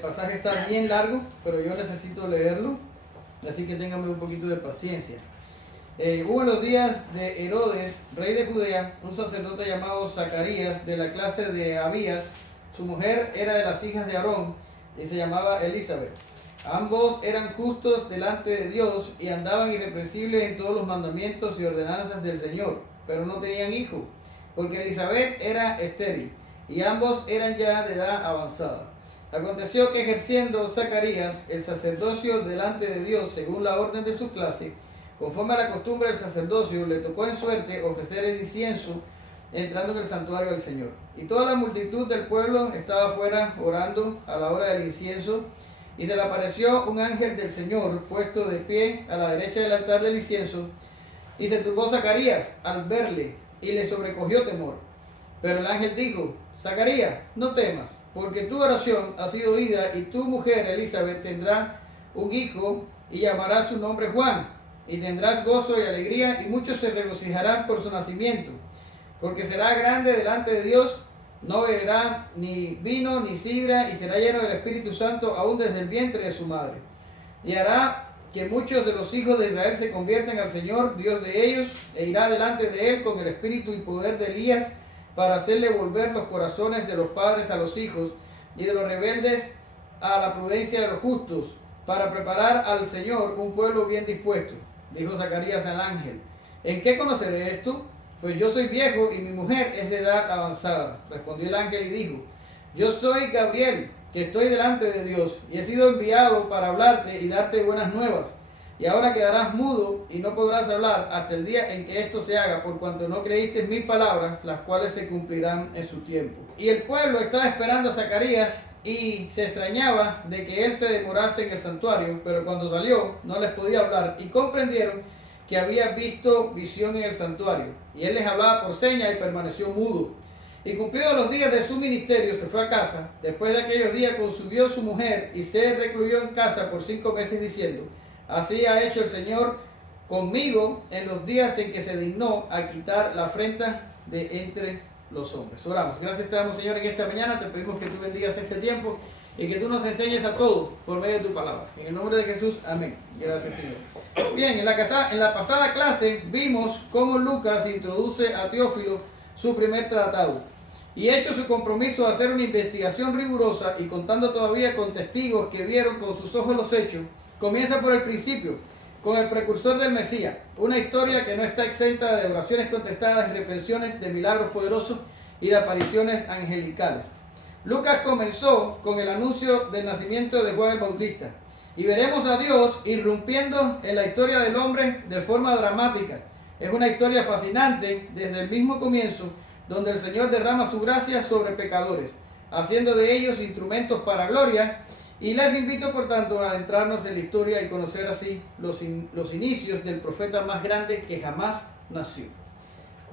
pasaje está bien largo, pero yo necesito leerlo, así que ténganme un poquito de paciencia. Hubo en los días de Herodes, rey de Judea, un sacerdote llamado Zacarías, de la clase de Abías. Su mujer era de las hijas de Aarón y se llamaba Elizabeth. Ambos eran justos delante de Dios y andaban irreprensibles en todos los mandamientos y ordenanzas del Señor, pero no tenían hijo, porque Elizabeth era estéril y ambos eran ya de edad avanzada. Aconteció que ejerciendo Zacarías el sacerdocio delante de Dios según la orden de su clase, conforme a la costumbre del sacerdocio, le tocó en suerte ofrecer el incienso entrando en el santuario del Señor. Y toda la multitud del pueblo estaba afuera orando a la hora del incienso, y se le apareció un ángel del Señor puesto de pie a la derecha del altar del incienso, y se turbó Zacarías al verle, y le sobrecogió temor. Pero el ángel dijo: Zacarías, no temas, porque tu oración ha sido oída, y tu mujer Elizabeth tendrá un hijo, y llamará su nombre Juan. Y tendrás gozo y alegría, y muchos se regocijarán por su nacimiento, porque será grande delante de Dios, no beberá ni vino ni sidra, y será lleno del Espíritu Santo aún desde el vientre de su madre. Y hará que muchos de los hijos de Israel se conviertan al Señor, Dios de ellos, e irá delante de él con el espíritu y poder de Elías, para hacerle volver los corazones de los padres a los hijos, y de los rebeldes a la prudencia de los justos, para preparar al Señor un pueblo bien dispuesto. Dijo Zacarías al ángel: ¿En qué conoceré esto? Pues yo soy viejo y mi mujer es de edad avanzada. Respondió el ángel y dijo: Yo soy Gabriel, que estoy delante de Dios, y he sido enviado para hablarte y darte buenas nuevas. Y ahora quedarás mudo y no podrás hablar hasta el día en que esto se haga, por cuanto no creíste en mis palabras, las cuales se cumplirán en su tiempo. Y el pueblo estaba esperando a Zacarías, y se extrañaba de que él se demorase en el santuario, pero cuando salió no les podía hablar, y comprendieron que había visto visión en el santuario. Y él les hablaba por señas y permaneció mudo. Y cumplidos los días de su ministerio se fue a casa. Después de aquellos días concibió su mujer y se recluyó en casa por 5 meses, diciendo: Así ha hecho el Señor conmigo en los días en que se dignó a quitar la afrenta de entre los hombres. Oramos. Gracias te damos, Señor, en esta mañana. Te pedimos que tú bendigas este tiempo y que tú nos enseñes a todos por medio de tu palabra. En el nombre de Jesús, amén. Gracias, Señor. Bien, en la pasada clase vimos cómo Lucas introduce a Teófilo su primer tratado. Y hecho su compromiso de hacer una investigación rigurosa y contando todavía con testigos que vieron con sus ojos los hechos, comienza por el principio, con el precursor del Mesías, una historia que no está exenta de oraciones contestadas y reprensiones, de milagros poderosos y de apariciones angelicales. Lucas comenzó con el anuncio del nacimiento de Juan el Bautista, y veremos a Dios irrumpiendo en la historia del hombre de forma dramática. Es una historia fascinante desde el mismo comienzo, donde el Señor derrama su gracia sobre pecadores, haciendo de ellos instrumentos para gloria. Y les invito, por tanto, a adentrarnos en la historia y conocer así los inicios del profeta más grande que jamás nació.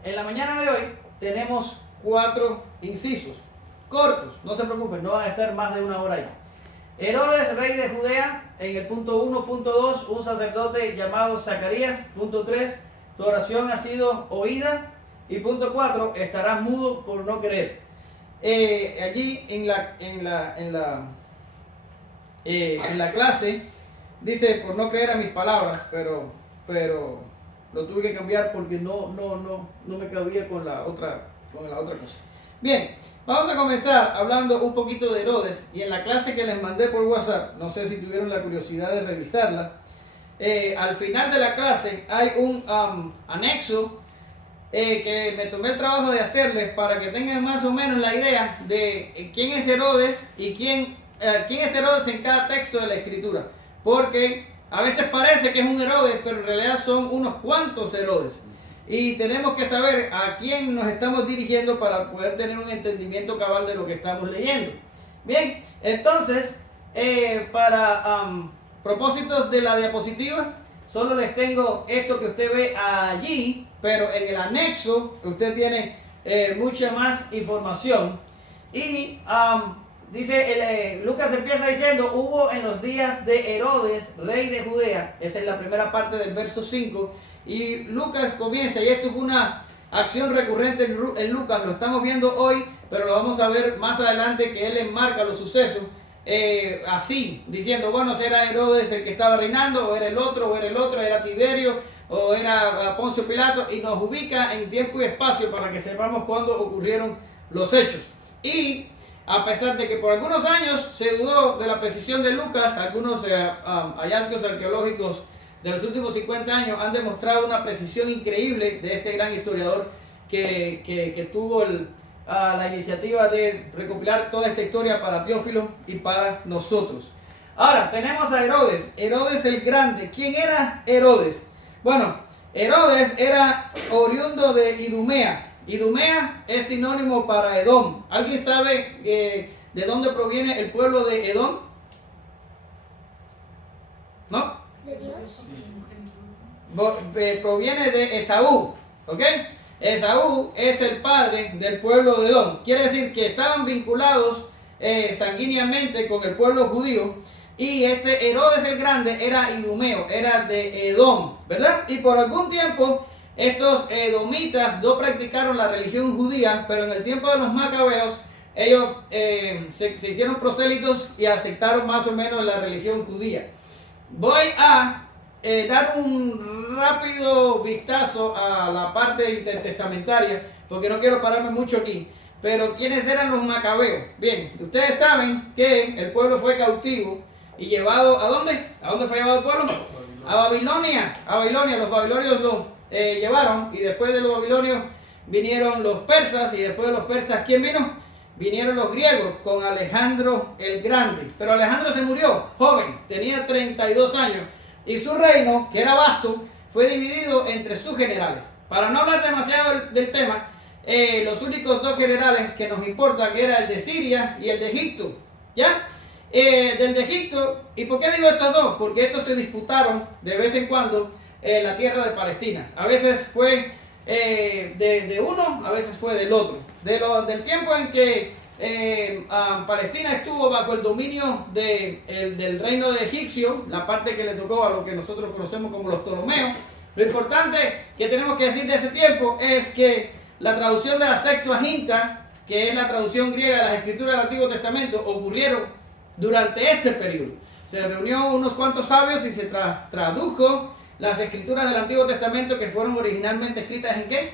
En la mañana de hoy tenemos 4 incisos, cortos, no se preocupen, no van a estar más de 1 hora ya. Herodes, rey de Judea, en el punto 1. Punto 2, un sacerdote llamado Zacarías. Punto 3, tu oración ha sido oída. Y punto 4, estarás mudo por no creer. Allí en la clase dice por no creer a mis palabras, pero lo tuve que cambiar porque no me cabía con la otra cosa. Bien, vamos a comenzar hablando un poquito de Herodes. Y en la clase que les mandé por WhatsApp, no sé si tuvieron la curiosidad de revisarla, al final de la clase hay un anexo que me tomé el trabajo de hacerles para que tengan más o menos la idea de quién es Herodes y quién es Herodes en cada texto de la escritura, porque a veces parece que es un Herodes, pero en realidad son unos cuantos Herodes, y tenemos que saber a quién nos estamos dirigiendo para poder tener un entendimiento cabal de lo que estamos leyendo. Bien, entonces para propósitos de la diapositiva solo les tengo esto que usted ve allí, pero en el anexo usted tiene mucha más información. Y dice, Lucas empieza diciendo: hubo en los días de Herodes, rey de Judea. Esa es la primera parte del verso 5. Y Lucas comienza, y esto es una acción recurrente en Lucas, lo estamos viendo hoy, pero lo vamos a ver más adelante, que él enmarca los sucesos así, diciendo, bueno, si era Herodes el que estaba reinando, o era el otro, era Tiberio, o era Poncio Pilato, y nos ubica en tiempo y espacio para que sepamos cuándo ocurrieron los hechos. Y a pesar de que por algunos años se dudó de la precisión de Lucas, algunos hallazgos arqueológicos de los últimos 50 años han demostrado una precisión increíble de este gran historiador que tuvo la iniciativa de recopilar toda esta historia para Teófilo y para nosotros. Ahora, tenemos a Herodes, Herodes el Grande. ¿Quién era Herodes? Bueno, Herodes era oriundo de Idumea. Idumea es sinónimo para Edom. ¿Alguien sabe de dónde proviene el pueblo de Edom? ¿No? ¿De Dios? Proviene de Esaú, ¿ok? Esaú es el padre del pueblo de Edom. Quiere decir que estaban vinculados sanguíneamente con el pueblo judío. Y este Herodes el Grande era idumeo, era de Edom, ¿verdad? Y por algún tiempo estos edomitas no practicaron la religión judía, pero en el tiempo de los macabeos ellos se hicieron prosélitos y aceptaron más o menos la religión judía. Voy a dar un rápido vistazo a la parte intertestamentaria, porque no quiero pararme mucho aquí. Pero ¿quiénes eran los macabeos? Bien, ustedes saben que el pueblo fue cautivo y llevado, ¿a dónde? ¿A dónde fue llevado el pueblo? A Babilonia. A Babilonia, los babilonios lo llevaron, y después de los babilonios vinieron los persas, y después de los persas, ¿quién vino? Vinieron los griegos con Alejandro el Grande. Pero Alejandro se murió joven, tenía 32 años, y su reino, que era vasto, fue dividido entre sus generales. Para no hablar demasiado del tema, los únicos dos generales que nos importan, que era el de Siria y el de Egipto, ¿ya? Del de Egipto, ¿y por qué digo estos dos? Porque estos se disputaron de vez en cuando la tierra de Palestina. A veces fue de uno, a veces fue del otro. Del tiempo en que Palestina estuvo bajo el dominio del reino de Egipcio, la parte que le tocó a lo que nosotros conocemos como los Ptolomeos. Lo importante que tenemos que decir de ese tiempo es que la traducción de la Septuaginta, que es la traducción griega de las escrituras del Antiguo Testamento, ocurrieron durante este periodo. Se reunió unos cuantos sabios y se tradujo las escrituras del Antiguo Testamento, que fueron originalmente escritas ¿en qué?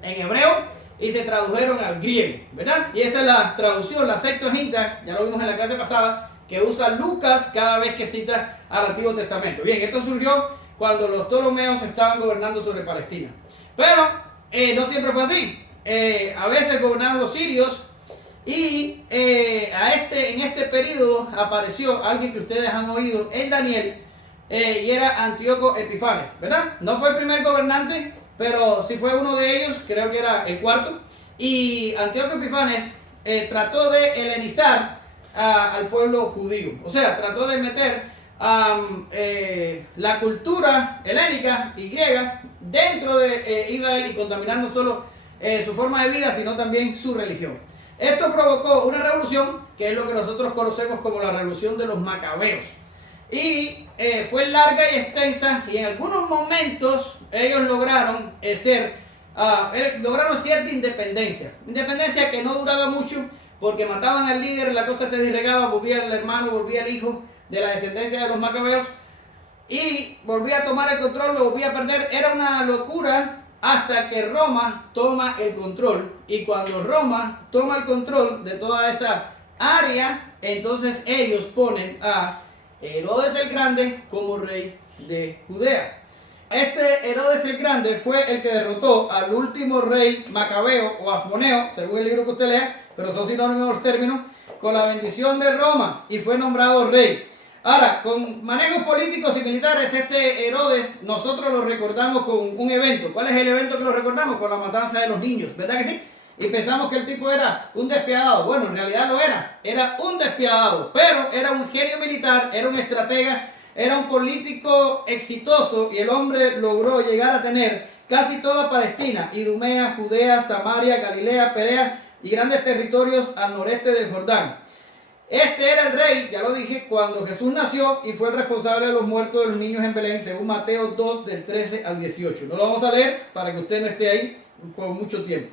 En hebreo, y se tradujeron al griego, ¿verdad? Y esa es la traducción, la Septuaginta, ya lo vimos en la clase pasada, que usa Lucas cada vez que cita al Antiguo Testamento. Bien, esto surgió cuando los Ptolomeos estaban gobernando sobre Palestina. Pero no siempre fue así. A veces gobernaron los sirios, y en este periodo apareció alguien que ustedes han oído en Daniel, y era Antíoco Epifanes, ¿verdad? No fue el primer gobernante, pero sí fue uno de ellos, creo que era el cuarto. Y Antíoco Epifanes trató de helenizar al pueblo judío, o sea, trató de meter la cultura helénica y griega dentro de Israel, y contaminar no solo su forma de vida, sino también su religión. Esto provocó una revolución, que es lo que nosotros conocemos como la revolución de los macabeos. Y fue larga y extensa, y en algunos momentos ellos lograron cierta independencia. Independencia que no duraba mucho, porque mataban al líder, la cosa se disregaba, volvía el hermano, volvía el hijo de la descendencia de los macabeos, y volvía a tomar el control, lo volvía a perder. Era una locura hasta que Roma toma el control. Y cuando Roma toma el control de toda esa área, entonces ellos ponen a Herodes el Grande como rey de Judea. Este Herodes el Grande fue el que derrotó al último rey macabeo o asmoneo, según el libro que usted lea, pero son sinónimos los términos, con la bendición de Roma, y fue nombrado rey. Ahora, con manejos políticos y militares, este Herodes nosotros lo recordamos con un evento. ¿Cuál es el evento que lo recordamos? Con la matanza de los niños, ¿verdad que sí? Y pensamos que el tipo era un despiadado. Bueno, en realidad lo era. Era un despiadado, pero era un genio militar, era un estratega, era un político exitoso, y el hombre logró llegar a tener casi toda Palestina, Idumea, Judea, Samaria, Galilea, Perea y grandes territorios al noreste del Jordán. Este era el rey, ya lo dije, cuando Jesús nació, y fue el responsable de los muertos de los niños en Belén, según Mateo 2, del 13 al 18. No lo vamos a leer para que usted no esté ahí por mucho tiempo.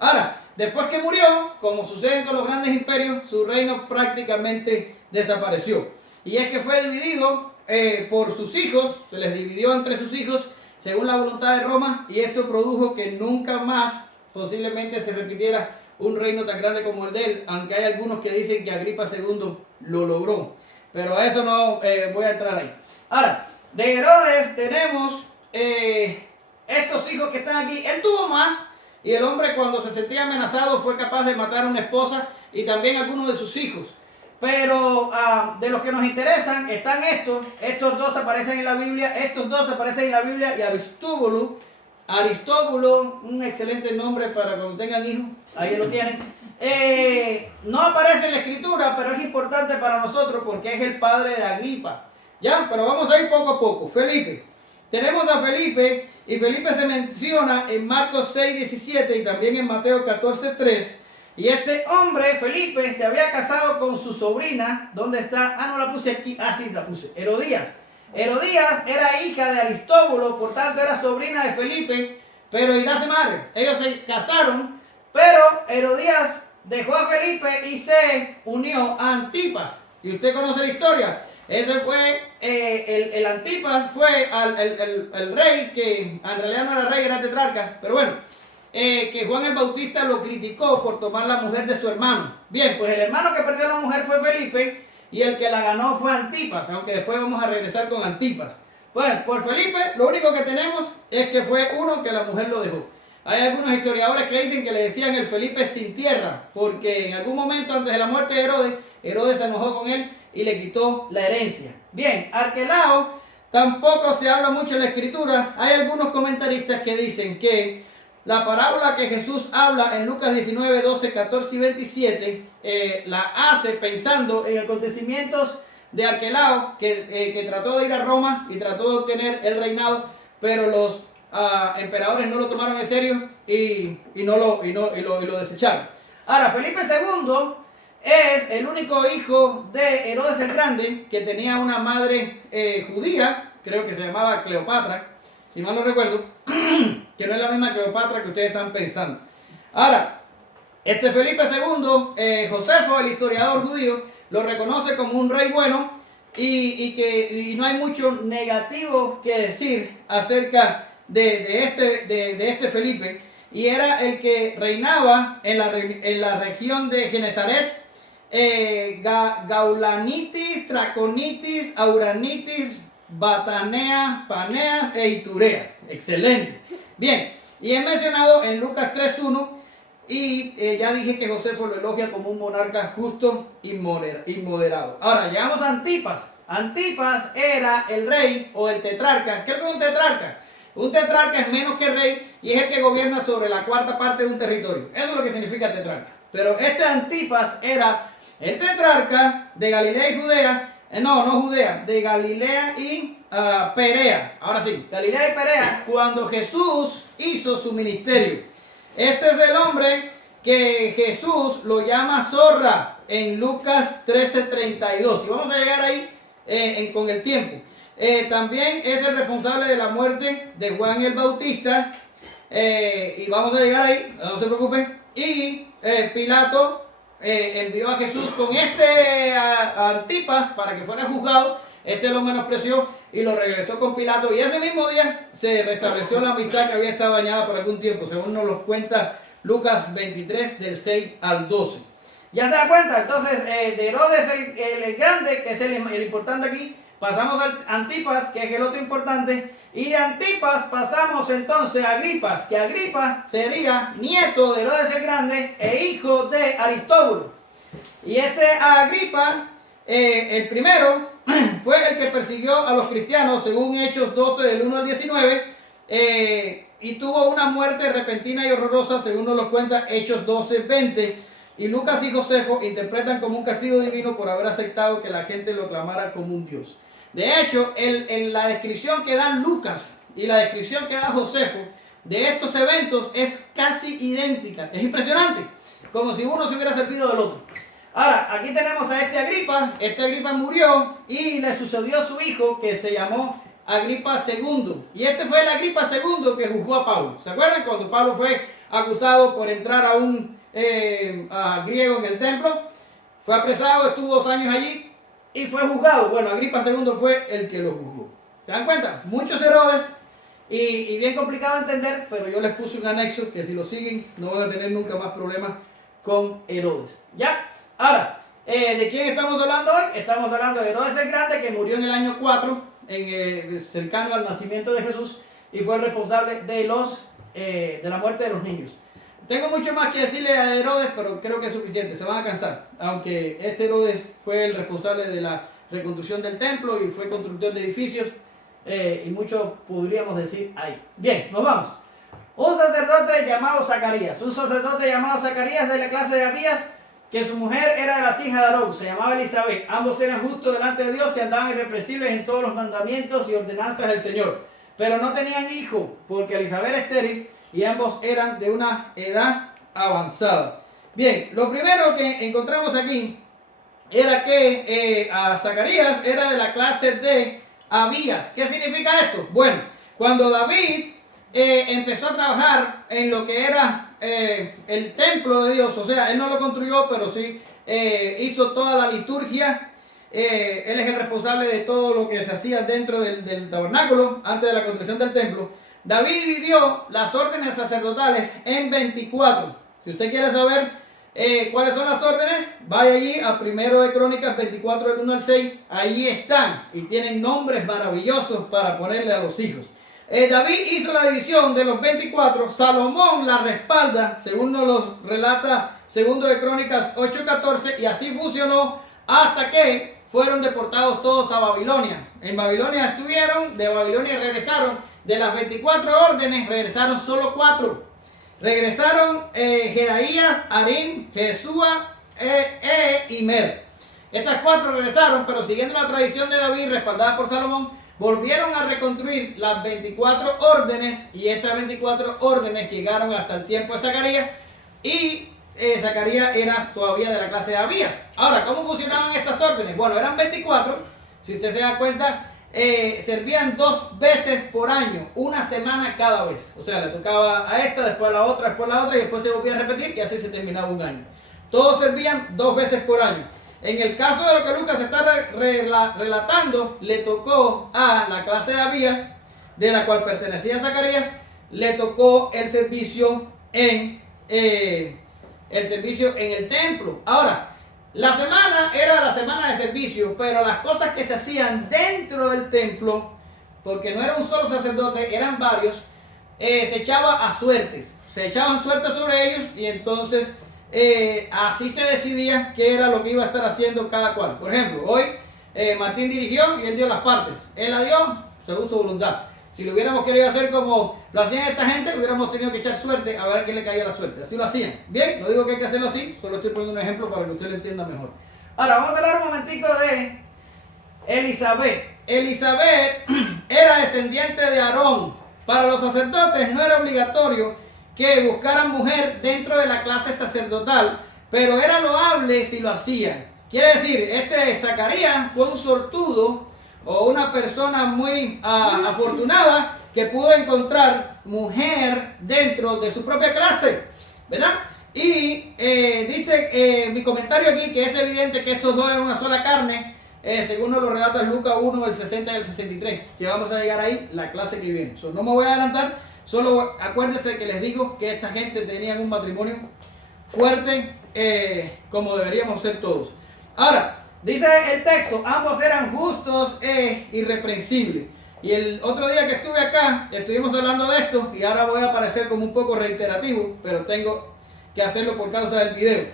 Ahora, después que murió, como sucede con los grandes imperios, su reino prácticamente desapareció. Y es que fue dividido por sus hijos, se les dividió entre sus hijos según la voluntad de Roma, y esto produjo que nunca más posiblemente se repitiera un reino tan grande como el de él, aunque hay algunos que dicen que Agripa II lo logró. Pero a eso no voy a entrar ahí. Ahora, de Herodes tenemos estos hijos que están aquí. Él tuvo más, y el hombre cuando se sentía amenazado fue capaz de matar a una esposa y también a algunos de sus hijos. Pero de los que nos interesan están estos dos aparecen en la Biblia, y Aristóbulo, un excelente nombre para cuando tengan hijos, ahí lo tienen. No aparece en la escritura, pero es importante para nosotros porque es el padre de Agripa. Ya, pero vamos a ir poco a poco. Felipe. Tenemos a Felipe, y Felipe se menciona en Marcos 6:17 y también en Mateo 14:3. Y este hombre, Felipe, se había casado con su sobrina. ¿Dónde está? Ah, no la puse aquí. Ah, sí, la puse. Herodías. Herodías era hija de Aristóbulo, por tanto era sobrina de Felipe, pero y nace madre. Ellos se casaron, pero Herodías dejó a Felipe y se unió a Antipas. Y usted conoce la historia. Ese fue, el Antipas fue el rey, que en realidad no era rey, era tetrarca, pero bueno, que Juan el Bautista lo criticó por tomar la mujer de su hermano. Bien, pues el hermano que perdió la mujer fue Felipe, y el que la ganó fue Antipas, aunque después vamos a regresar con Antipas. Bueno, por Felipe lo único que tenemos es que fue uno que la mujer lo dejó. Hay algunos historiadores que dicen que le decían el Felipe sin tierra, porque en algún momento antes de la muerte de Herodes, Herodes se enojó con él y le quitó la herencia. Bien, Arquelao tampoco se habla mucho en la escritura. Hay algunos comentaristas que dicen que la parábola que Jesús habla en Lucas 19, 12, 14 y 27 la hace pensando en acontecimientos de Arquelao, que trató de ir a Roma y trató de obtener el reinado, pero los emperadores no lo tomaron en serio y lo desecharon. Ahora, Felipe II es el único hijo de Herodes el Grande, que tenía una madre judía, creo que se llamaba Cleopatra, si mal no recuerdo, que no es la misma Cleopatra que ustedes están pensando. Ahora, este Felipe II, Josefo, el historiador judío, lo reconoce como un rey bueno, y no hay mucho negativo que decir acerca de este Felipe, y era el que reinaba en la región de Genezaret, Gaulanitis, Traconitis, Auranitis, Batanea, Paneas e Iturea. Excelente. Bien, y es mencionado en Lucas 3:1, y ya dije que Josefo lo elogia como un monarca justo y moderado. Ahora, llegamos a Antipas. Antipas era el rey o el tetrarca. ¿Qué es un tetrarca? Un tetrarca es menos que rey y es el que gobierna sobre la cuarta parte de un territorio. Eso es lo que significa tetrarca. Pero este Antipas era el tetrarca de Galilea y Judea. No Judea, de Galilea y Perea. Ahora sí, Galilea y Perea, cuando Jesús hizo su ministerio. Este es el hombre que Jesús lo llama zorra en Lucas 13:32. Y vamos a llegar ahí con el tiempo. También es el responsable de la muerte de Juan el Bautista. Y vamos a llegar ahí, no se preocupen. Y Pilato envió a Jesús con a Antipas para que fuera juzgado. Este lo menospreció y lo regresó con Pilato. Y ese mismo día se restableció la amistad que había estado dañada por algún tiempo, según nos lo cuenta Lucas 23, del 6 al 12. ¿Ya se da cuenta? Entonces, de Herodes el Grande, que es el importante aquí, pasamos al Antipas, que es el otro importante. Y de Antipas pasamos entonces a Agripas, que Agripa sería nieto de Herodes el Grande e hijo de Aristóbulo. Y este Agripa, el primero, fue el que persiguió a los cristianos, según Hechos 12, del 1 al 19, y tuvo una muerte repentina y horrorosa, según nos lo cuenta Hechos 12, 20. Y Lucas y Josefo interpretan como un castigo divino por haber aceptado que la gente lo clamara como un dios. De hecho, en la descripción que dan Lucas y la descripción que da Josefo de estos eventos es casi idéntica. Es impresionante, como si uno se hubiera servido del otro. Ahora, aquí tenemos a este Agripa. Este Agripa murió y le sucedió a su hijo, que se llamó Agripa II. Y este fue el Agripa II que juzgó a Pablo. ¿Se acuerdan? Cuando Pablo fue acusado por entrar a un griego en el templo, fue apresado, estuvo 2 años allí y fue juzgado. Bueno, Agripa II fue el que lo juzgó. ¿Se dan cuenta? Muchos Herodes y bien complicado de entender, pero yo les puse un anexo que si lo siguen no van a tener nunca más problemas con Herodes. ¿Ya? Ahora, ¿de quién estamos hablando hoy? Estamos hablando de Herodes el Grande, que murió en el año 4, cercano al nacimiento de Jesús, y fue el responsable de la muerte de los niños. Tengo mucho más que decirle a Herodes, pero creo que es suficiente, se van a cansar. Aunque este Herodes fue el responsable de la reconstrucción del templo y fue constructor de edificios, y mucho podríamos decir ahí. Bien, nos vamos. Un sacerdote llamado Zacarías. Un sacerdote llamado Zacarías de la clase de Abías, que su mujer era de las hijas de Aarón, se llamaba Elizabeth. Ambos eran justos delante de Dios y andaban irreprensibles en todos los mandamientos y ordenanzas del Señor. Pero no tenían hijo, porque Elizabeth era estéril y ambos eran de una edad avanzada. Bien, lo primero que encontramos aquí era que a Zacarías era de la clase de Abías. ¿Qué significa esto? Bueno, cuando David empezó a trabajar en lo que era el templo de Dios, o sea, él no lo construyó, pero sí hizo toda la liturgia. Él es el responsable de todo lo que se hacía dentro del tabernáculo antes de la construcción del templo. David dividió las órdenes sacerdotales en 24. Si usted quiere saber cuáles son las órdenes, vaya allí a 1 de Crónicas 24 del 1 al 6. Ahí están y tienen nombres maravillosos para ponerle a los hijos. David hizo la división de los 24, Salomón la respalda, según nos lo relata 2 de Crónicas 8:14, y así funcionó hasta que fueron deportados todos a Babilonia. En Babilonia estuvieron, de Babilonia regresaron, de las 24 órdenes regresaron solo 4. Regresaron Jedaías, Harim, Jesúa y Mer. Estas 4 regresaron, pero siguiendo la tradición de David respaldada por Salomón, volvieron a reconstruir las 24 órdenes, y estas 24 órdenes llegaron hasta el tiempo de Zacarías, y Zacarías era todavía de la clase de Abías. Ahora, ¿cómo funcionaban estas órdenes? Bueno, eran 24, si usted se da cuenta, servían 2 veces por año, una semana cada vez. O sea, le tocaba a esta, después a la otra, después a la otra, y después se volvía a repetir, y así se terminaba un año. Todos servían 2 veces por año. En el caso de lo que Lucas está relatando, le tocó a la clase de Abías, de la cual pertenecía Zacarías, le tocó el servicio en el templo. Ahora, la semana era la semana de servicio, pero las cosas que se hacían dentro del templo, porque no era un solo sacerdote, eran varios, se echaba a suertes. Se echaban suertes sobre ellos, y entonces así se decidía qué era lo que iba a estar haciendo cada cual. Por ejemplo, hoy Martín dirigió y él dio las partes. Él la dio según su voluntad. Si lo hubiéramos querido hacer como lo hacían esta gente, hubiéramos tenido que echar suerte a ver a quién le caía la suerte. Así lo hacían. Bien, no digo que hay que hacerlo así, solo estoy poniendo un ejemplo para que usted lo entienda mejor. Ahora, vamos a hablar un momentico de Elizabeth. Elizabeth era descendiente de Aarón. Para los sacerdotes no era obligatorio que buscaran mujer dentro de la clase sacerdotal, pero era loable si lo hacían. Quiere decir, Zacarías fue un sortudo o una persona muy afortunada que pudo encontrar mujer dentro de su propia clase, ¿verdad? Y dice mi comentario aquí que es evidente que estos dos eran una sola carne, según nos lo relata Lucas 1, el 60 y el 63, que vamos a llegar ahí la clase que viene. No me voy a adelantar, solo acuérdense que les digo que esta gente tenía un matrimonio fuerte, como deberíamos ser todos. Ahora, dice el texto, ambos eran justos e irreprensibles. Y el otro día que estuve acá, estuvimos hablando de esto, y ahora voy a parecer como un poco reiterativo, pero tengo que hacerlo por causa del video.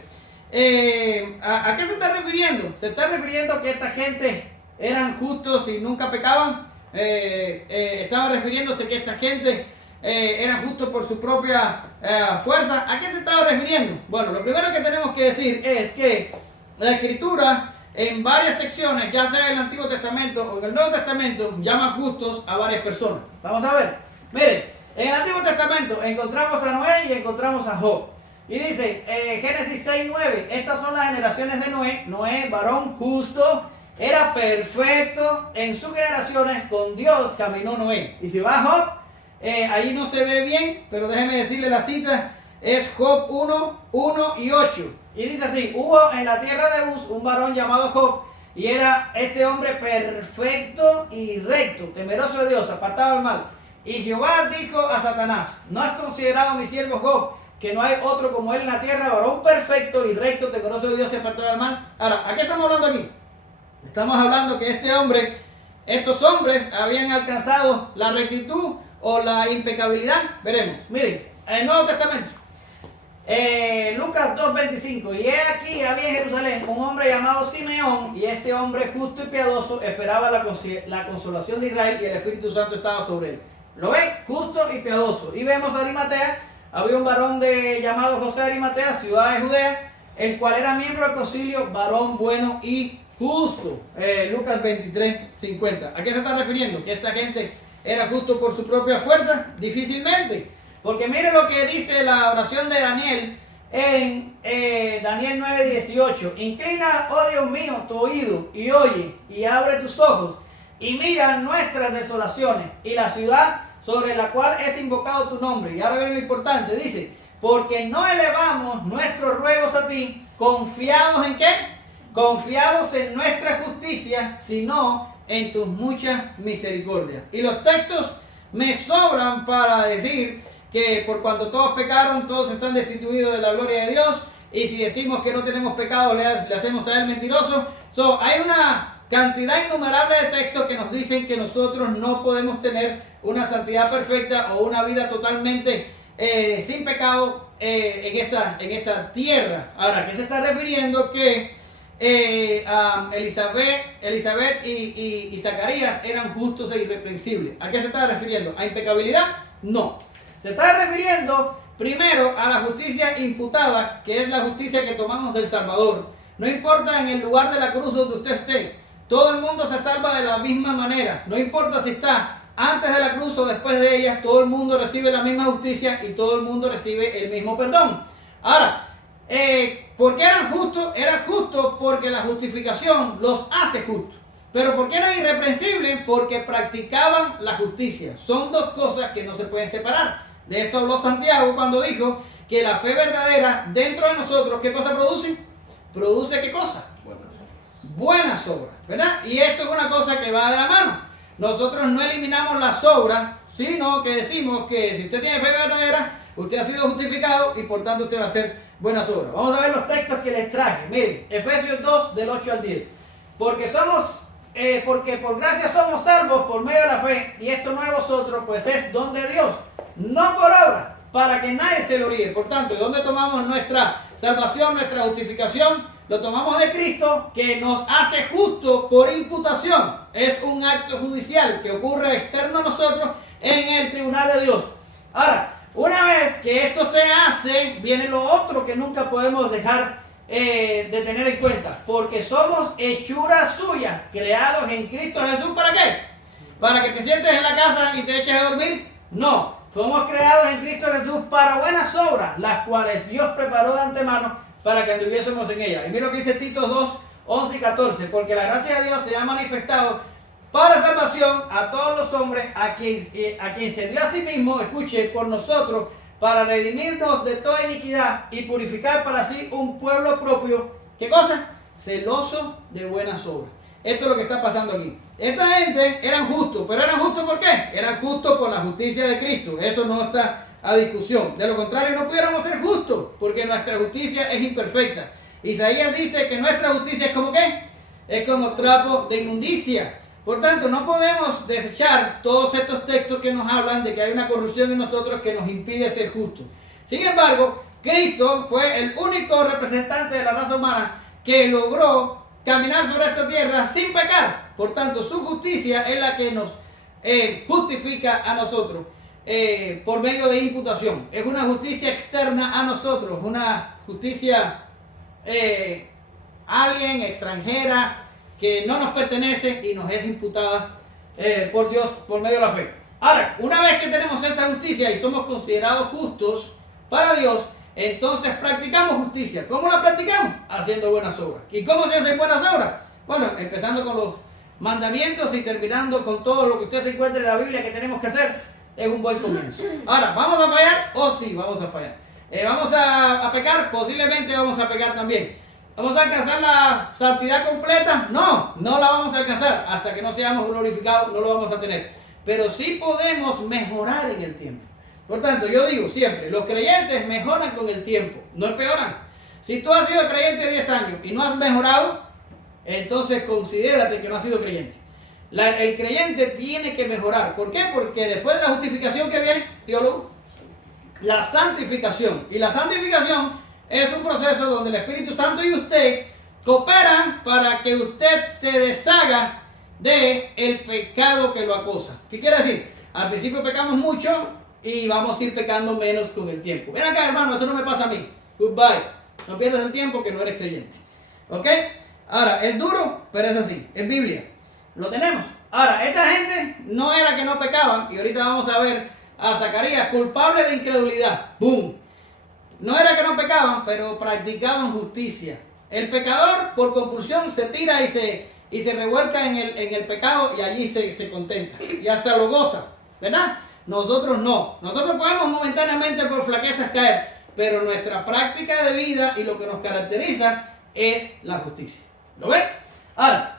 ¿A qué se está refiriendo? Se está refiriendo a que esta gente eran justos y nunca pecaban. Estaba refiriéndose que esta gente eran justos por su propia fuerza. ¿A qué se estaba refiriendo? Bueno, lo primero que tenemos que decir es que la Escritura, en varias secciones, ya sea en el Antiguo Testamento o en el Nuevo Testamento, llama justos a varias personas. Vamos a ver. Miren, en el Antiguo Testamento encontramos a Noé y encontramos a Job. Y dice, Génesis 6:9, estas son las generaciones de Noé. Noé, varón justo, era perfecto en sus generaciones, con Dios caminó Noé. Y si va a Job, ahí no se ve bien, pero déjeme decirle la cita. es Job 1, 1 y 8. Y dice así: hubo en la tierra de Uz un varón llamado Job, y era este hombre perfecto y recto, temeroso de Dios, apartado del mal. Y Jehová dijo a Satanás: ¿no has considerado mi siervo Job, que no hay otro como él en la tierra, varón perfecto y recto, temeroso de Dios y apartado del mal? Ahora, ¿a qué estamos hablando aquí? Estamos hablando que estos hombres habían alcanzado la rectitud o la impecabilidad. Veremos, miren, en el Nuevo Testamento, Lucas 2:25, y he aquí había en Jerusalén un hombre llamado Simeón, y este hombre justo y piadoso esperaba la consolación de Israel, y el Espíritu Santo estaba sobre él. ¿Lo ven? Justo y piadoso. Y vemos a Arimatea, había un varón llamado José de Arimatea, ciudad de Judea, el cual era miembro del concilio, varón bueno y justo. Lucas 23:50. ¿A qué se está refiriendo? ¿Que esta gente era justo por su propia fuerza? Difícilmente. Porque mire lo que dice la oración de Daniel en Daniel 9:18. Inclina, oh Dios mío, tu oído y oye, y abre tus ojos, y mira nuestras desolaciones y la ciudad sobre la cual es invocado tu nombre. Y ahora ven lo importante, dice: porque no elevamos nuestros ruegos a ti, confiados ¿en qué? Confiados en nuestra justicia, sino en tus muchas misericordias. Y los textos me sobran para decir que por cuanto todos pecaron, todos están destituidos de la gloria de Dios, y si decimos que no tenemos pecado, le hacemos a él mentiroso. Hay una cantidad innumerable de textos que nos dicen que nosotros no podemos tener una santidad perfecta o una vida totalmente sin pecado en esta tierra. Ahora, ¿qué se está refiriendo? Que Elizabeth y Zacarías eran justos e irreprensibles. ¿A qué se está refiriendo? ¿A impecabilidad? No. Se está refiriendo primero a la justicia imputada, que es la justicia que tomamos del Salvador. No importa en el lugar de la cruz donde usted esté, todo el mundo se salva de la misma manera. No importa si está antes de la cruz o después de ella, todo el mundo recibe la misma justicia y todo el mundo recibe el mismo perdón. Ahora, ¿por qué eran justos? Eran justos porque la justificación los hace justos. Pero ¿por qué eran irreprensibles? Porque practicaban la justicia. Son dos cosas que no se pueden separar. De esto habló Santiago cuando dijo que la fe verdadera dentro de nosotros, ¿qué cosa produce? ¿Produce qué cosa? Buenas obras, ¿verdad? Y esto es una cosa que va de la mano. Nosotros no eliminamos las obras, sino que decimos que si usted tiene fe verdadera, usted ha sido justificado y por tanto usted va a hacer buenas obras. Vamos a ver los textos que les traje. Miren, Efesios 2, del 8 al 10. Porque por gracia somos salvos por medio de la fe, y esto no de vosotros, pues es don de Dios, no por obra, para que nadie se gloríe. Por tanto, ¿de dónde tomamos nuestra salvación, nuestra justificación? Lo tomamos de Cristo, que nos hace justos por imputación. Es un acto judicial que ocurre externo a nosotros en el tribunal de Dios. Ahora, una vez que esto se hace, viene lo otro que nunca podemos dejar de tener en cuenta. Porque somos hechura suya, creados en Cristo Jesús. ¿Para qué? ¿Para que te sientes en la casa y te eches a dormir? No. Somos creados en Cristo Jesús para buenas obras, las cuales Dios preparó de antemano para que anduviésemos en ellas. Y mira lo que dice Tito 2, 11 y 14. Porque la gracia de Dios se ha manifestado para salvación a todos los hombres, a quien se dio a sí mismo, escuche, por nosotros, para redimirnos de toda iniquidad y purificar para sí un pueblo propio. ¿Qué cosa? Celoso de buenas obras. Esto es lo que está pasando aquí. Esta gente eran justos, pero eran justos ¿por qué? Eran justos por la justicia de Cristo. Eso no está a discusión. De lo contrario, no pudiéramos ser justos, porque nuestra justicia es imperfecta. Isaías dice que nuestra justicia es como ¿qué? Es como trapo de inmundicia. Por tanto, no podemos desechar todos estos textos que nos hablan de que hay una corrupción en nosotros que nos impide ser justos. Sin embargo, Cristo fue el único representante de la raza humana que logró caminar sobre esta tierra sin pecar. Por tanto, su justicia es la que nos justifica a nosotros por medio de imputación. Es una justicia externa a nosotros, una justicia alien, extranjera, que no nos pertenece y nos es imputada por Dios por medio de la fe. Ahora, una vez que tenemos esta justicia y somos considerados justos para Dios, entonces practicamos justicia. ¿Cómo la practicamos? Haciendo buenas obras. ¿Y cómo se hacen buenas obras? Bueno, empezando con los mandamientos y terminando con todo lo que usted se encuentre en la Biblia que tenemos que hacer, es un buen comienzo. Ahora, ¿vamos a fallar? Oh, sí, vamos a fallar. ¿Vamos a pecar? Posiblemente vamos a pecar también. ¿Vamos a alcanzar la santidad completa? No, no la vamos a alcanzar. Hasta que no seamos glorificados, no lo vamos a tener. Pero sí podemos mejorar en el tiempo. Por tanto, yo digo siempre, los creyentes mejoran con el tiempo, no empeoran. Si tú has sido creyente 10 años y no has mejorado, entonces considérate que no has sido creyente. El creyente tiene que mejorar. ¿Por qué? Porque después de la justificación que viene, teólogo, la santificación. Y la santificación es un proceso donde el Espíritu Santo y usted cooperan para que usted se deshaga del pecado que lo acosa. ¿Qué quiere decir? Al principio pecamos mucho y vamos a ir pecando menos con el tiempo. Ven acá, hermano, eso no me pasa a mí. Goodbye. No pierdas el tiempo que no eres creyente. ¿Ok? Ahora, es duro, pero es así. Es Biblia. Lo tenemos. Ahora, esta gente no era que no pecaban. Y ahorita vamos a ver a Zacarías culpable de incredulidad. ¡Boom! No era que no pecaban, pero practicaban justicia. El pecador, por compulsión, se tira y se revuelca en el pecado y allí se contenta. Y hasta lo goza. ¿Verdad? Nosotros no. Nosotros podemos momentáneamente por flaquezas caer, pero nuestra práctica de vida y lo que nos caracteriza es la justicia. ¿Lo ven? Ahora,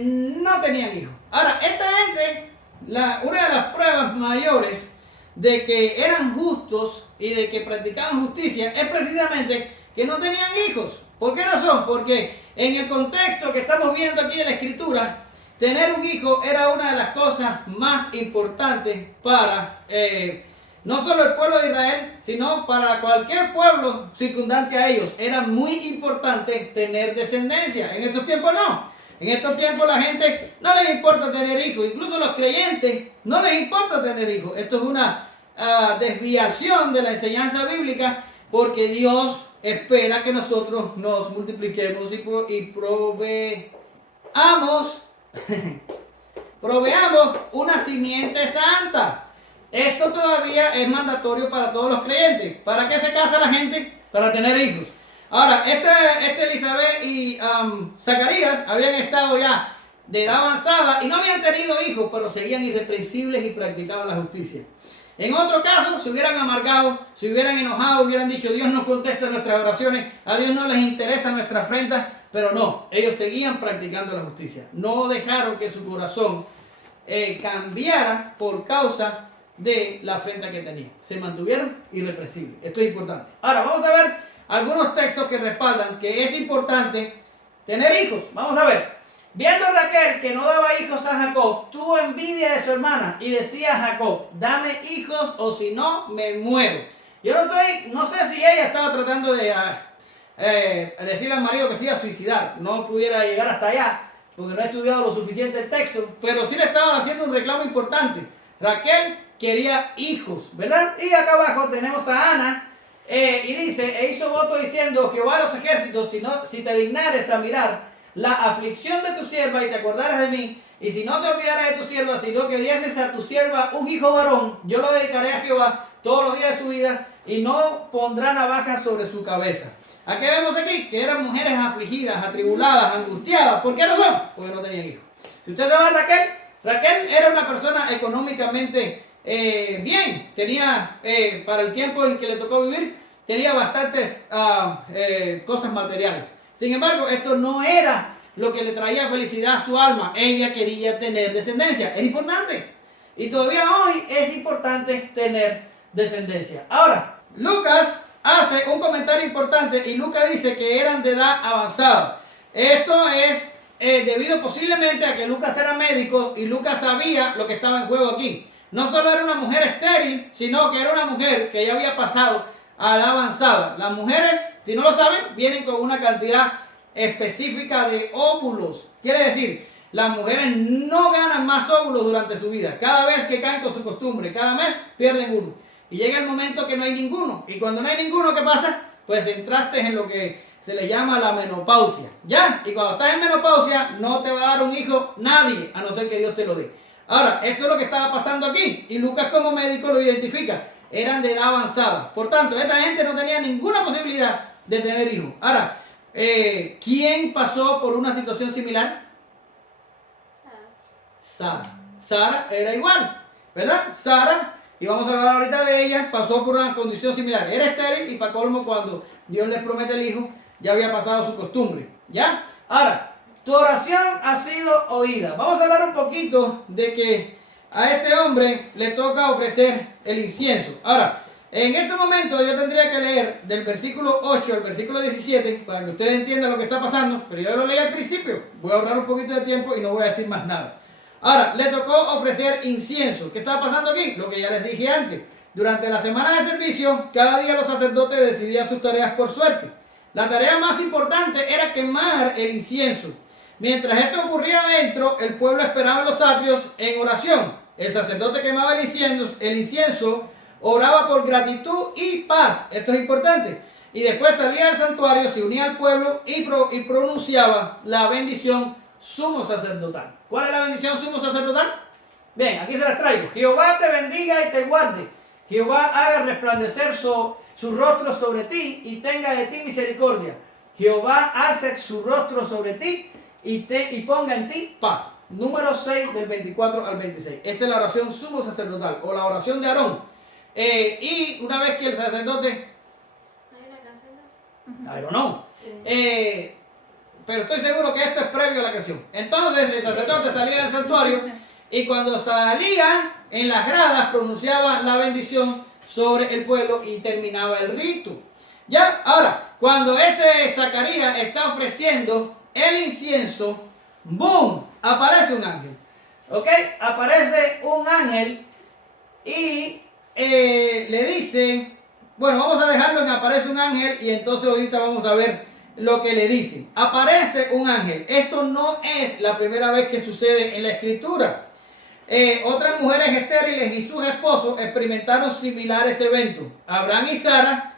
no tenían hijos. Ahora, esta gente, una de las pruebas mayores de que eran justos y de que practicaban justicia es precisamente que no tenían hijos. ¿Por qué razón? Porque en el contexto que estamos viendo aquí de la Escritura, tener un hijo era una de las cosas más importantes para no solo el pueblo de Israel, sino para cualquier pueblo circundante a ellos. Era muy importante tener descendencia. En estos tiempos no. En estos tiempos la gente no les importa tener hijos. Incluso los creyentes no les importa tener hijos. Esto es una desviación de la enseñanza bíblica, porque Dios espera que nosotros nos multipliquemos y proveamos una simiente santa. Esto todavía es mandatorio para todos los creyentes. ¿Para qué se casa la gente? Para tener hijos. Ahora, Elizabeth y Zacarías habían estado ya de edad avanzada y no habían tenido hijos, pero seguían irreprensibles y practicaban la justicia. En otro caso, se hubieran amargado, se hubieran enojado, hubieran dicho: Dios no contesta nuestras oraciones, a Dios no les interesa nuestra ofrenda. Pero no, ellos seguían practicando la justicia. No dejaron que su corazón cambiara por causa de la afrenta que tenían. Se mantuvieron irrepresibles. Esto es importante. Ahora vamos a ver algunos textos que respaldan que es importante tener hijos. Vamos a ver. Viendo Raquel que no daba hijos a Jacob, tuvo envidia de su hermana y decía a Jacob: dame hijos o si no me muero. Yo no sé si ella estaba tratando de decirle al marido que se iba a suicidar. No pudiera llegar hasta allá porque no he estudiado lo suficiente el texto, pero sí le estaban haciendo un reclamo importante. Raquel quería hijos, ¿verdad? Y acá abajo tenemos a Ana y dice: e hizo voto diciendo: Jehová de los ejércitos, si te dignares a mirar la aflicción de tu sierva y te acordaras de mí, y si no te olvidaras de tu sierva, sino que dieses a tu sierva un hijo varón, yo lo dedicaré a Jehová todos los días de su vida, y no pondrá navaja sobre su cabeza. ¿A qué vemos aquí? Que eran mujeres afligidas, atribuladas, angustiadas. ¿Por qué razón? Porque no tenían hijos. Si usted ve a Raquel era una persona económicamente bien. Tenía, para el tiempo en que le tocó vivir, tenía bastantes cosas materiales. Sin embargo, esto no era lo que le traía felicidad a su alma. Ella quería tener descendencia. Es importante. Y todavía hoy es importante tener descendencia. Ahora, Lucas hace un comentario importante y Lucas dice que eran de edad avanzada. Esto es debido posiblemente a que Lucas era médico y Lucas sabía lo que estaba en juego aquí. No solo era una mujer estéril, sino que era una mujer que ya había pasado a edad avanzada. Las mujeres, si no lo saben, vienen con una cantidad específica de óvulos. Quiere decir, las mujeres no ganan más óvulos durante su vida. Cada vez que caen con su costumbre, cada mes pierden uno. Y llega el momento que no hay ninguno. Y cuando no hay ninguno, ¿qué pasa? Pues entraste en lo que se le llama la menopausia. ¿Ya? Y cuando estás en menopausia, no te va a dar un hijo nadie, a no ser que Dios te lo dé. Ahora, esto es lo que estaba pasando aquí. Y Lucas como médico lo identifica. Eran de edad avanzada. Por tanto, esta gente no tenía ninguna posibilidad de tener hijos. Ahora, ¿quién pasó por una situación similar? Sara. Sara era igual, ¿verdad? Sara y vamos a hablar ahorita de ella, pasó por una condición similar. Era estéril y para colmo cuando Dios les promete el hijo, ya había pasado su costumbre. ¿Ya? Ahora, tu oración ha sido oída. Vamos a hablar un poquito de que a este hombre le toca ofrecer el incienso. Ahora, en este momento yo tendría que leer del versículo 8 al versículo 17 para que ustedes entiendan lo que está pasando, pero yo lo leí al principio. Voy a ahorrar un poquito de tiempo y no voy a decir más nada. Ahora, le tocó ofrecer incienso. ¿Qué estaba pasando aquí? Lo que ya les dije antes. Durante la semana de servicio, cada día los sacerdotes decidían sus tareas por suerte. La tarea más importante era quemar el incienso. Mientras esto ocurría adentro, el pueblo esperaba en los atrios en oración. El sacerdote quemaba el incienso, oraba por gratitud y paz. Esto es importante. Y después salía del santuario, se unía al pueblo y pronunciaba la bendición sumo sacerdotal. ¿Cuál es la bendición sumo sacerdotal? Bien, aquí se las traigo. Jehová te bendiga y te guarde. Jehová haga resplandecer su rostro sobre ti y tenga de ti misericordia. Jehová alce su rostro sobre ti y ponga en ti paz. Número 6 del 24 al 26. Esta es la oración sumo sacerdotal o la oración de Aarón. Y una vez que el sacerdote... ¿Hay una canción? I don't know. Sí. Pero estoy seguro que esto es previo a la canción. Entonces el sacerdote salía del santuario y cuando salía en las gradas pronunciaba la bendición sobre el pueblo y terminaba el rito. Ya, ahora, cuando este Zacarías está ofreciendo el incienso, ¡boom! Aparece un ángel. ¿Ok? Aparece un ángel y le dice, bueno, vamos a dejarlo en aparece un ángel y entonces ahorita vamos a ver lo que le dicen. Aparece un ángel. Esto no es la primera vez que sucede en la escritura. Otras mujeres estériles y sus esposos experimentaron similares eventos. Abraham y Sara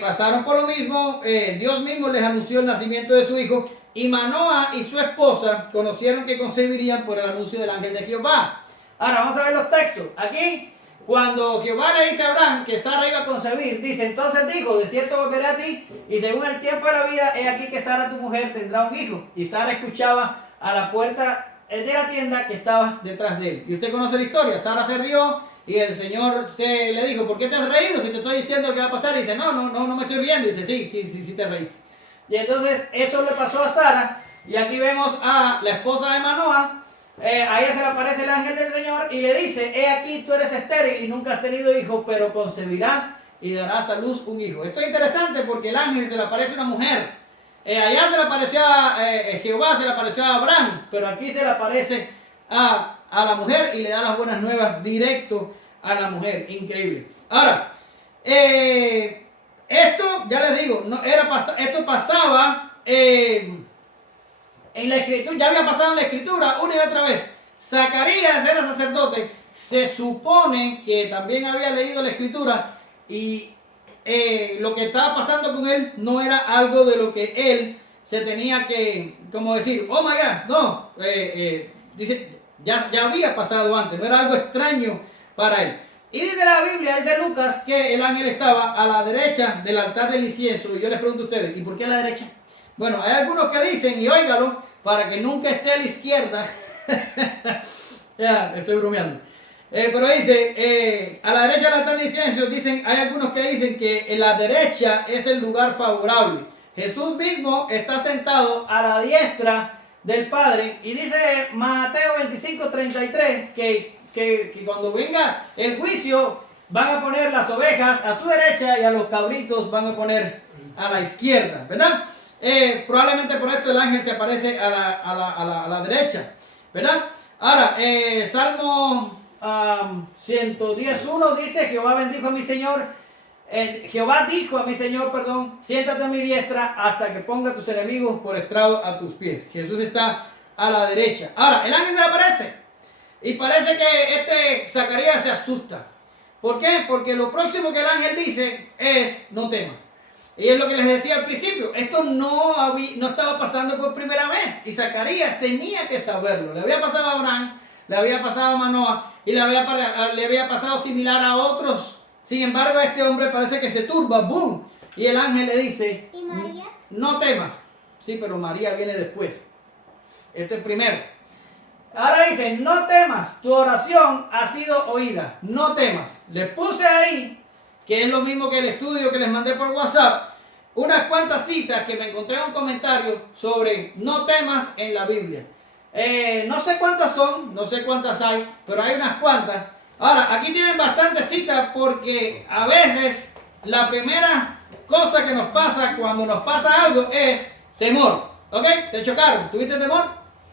pasaron por lo mismo. Dios mismo les anunció el nacimiento de su hijo. Y Manoah y su esposa conocieron que concebirían por el anuncio del ángel de Jehová. Ahora vamos a ver los textos. Aquí, cuando Jehová le dice a Abraham que Sara iba a concebir, dice, entonces dijo, de cierto volveré a ti, y según el tiempo de la vida, he aquí que Sara tu mujer tendrá un hijo. Y Sara escuchaba a la puerta de la tienda que estaba detrás de él. Y usted conoce la historia. Sara se rió y el Señor le dijo, ¿por qué te has reído si te estoy diciendo lo que va a pasar? Y dice, no me estoy riendo. Y dice, sí te reíste. Y entonces eso le pasó a Sara. Y aquí vemos a la esposa de Manoah. A ella se le aparece el ángel del Señor y le dice, he aquí tú eres estéril y nunca has tenido hijo, pero concebirás y darás a luz un hijo. Esto es interesante porque el ángel se le aparece a una mujer. Allá se le apareció a Jehová, se le apareció a Abraham, pero aquí se le aparece a la mujer y le da las buenas nuevas directo a la mujer. Increíble. Ahora, esto, ya les digo, esto pasaba en la escritura, ya había pasado en la escritura una y otra vez. Zacarías era sacerdote, se supone que también había leído la escritura y lo que estaba pasando con él no era algo de lo que él se tenía que, como decir, oh my God, no, dice, ya había pasado antes, no era algo extraño para él. Y dice la Biblia, dice Lucas, que el ángel estaba a la derecha del altar del incienso. Y yo les pregunto a ustedes, ¿y por qué a la derecha? Bueno, hay algunos que dicen, y óigalo, para que nunca esté a la izquierda. Ya, estoy bromeando. Pero dice, a la derecha del altar del incienso, hay algunos que dicen que en la derecha es el lugar favorable. Jesús mismo está sentado a la diestra del Padre. Y dice Mateo 25:33 que cuando venga el juicio van a poner las ovejas a su derecha y a los cabritos van a poner a la izquierda, ¿verdad? Probablemente por esto el ángel se aparece a la derecha, ¿verdad? Ahora, Salmo 110:1 dice, Jehová bendijo a mi Señor, Jehová dijo a mi Señor, siéntate a mi diestra hasta que ponga tus enemigos por estrado a tus pies. Jesús está a la derecha. Ahora, el ángel se aparece y parece que este Zacarías se asusta. ¿Por qué? Porque lo próximo que el ángel dice es, no temas. Y es lo que les decía al principio, esto no estaba pasando por primera vez. Y Zacarías tenía que saberlo. Le había pasado a Abraham, le había pasado a Manoah y le había pasado similar a otros. Sin embargo, este hombre parece que se turba, ¡boom! Y el ángel le dice, ¿Y María? No temas. Sí, pero María viene después. Esto es primero. Ahora dice, no temas, tu oración ha sido oída. No temas. Les puse ahí, que es lo mismo que el estudio que les mandé por WhatsApp, unas cuantas citas que me encontré en un comentario sobre no temas en la Biblia. No sé cuántas son, no sé cuántas hay, pero hay unas cuantas. Ahora, aquí tienen bastantes citas porque a veces la primera cosa que nos pasa cuando nos pasa algo es temor. ¿Ok? Te chocaron, ¿tuviste temor?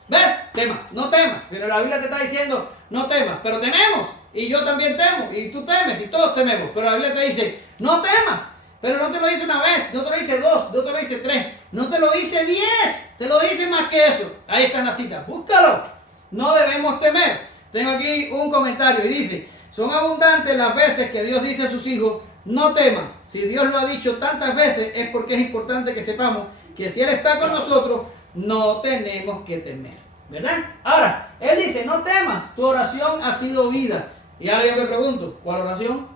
¿Ves? Temas, no temas. Pero la Biblia te está diciendo no temas, pero tememos. Y yo también temo, y tú temes, y todos tememos. Pero la Biblia te dice no temas. Pero no te lo dice una vez, no te lo dice dos, no te lo dice tres, no te lo dice 10, te lo dice más que eso. Ahí está en la cita, búscalo. No debemos temer. Tengo aquí un comentario y dice, son abundantes las veces que Dios dice a sus hijos, no temas. Si Dios lo ha dicho tantas veces es porque es importante que sepamos que si Él está con nosotros, no tenemos que temer. ¿Verdad? Ahora, Él dice, no temas, tu oración ha sido oída. Y ahora yo me pregunto, ¿cuál oración?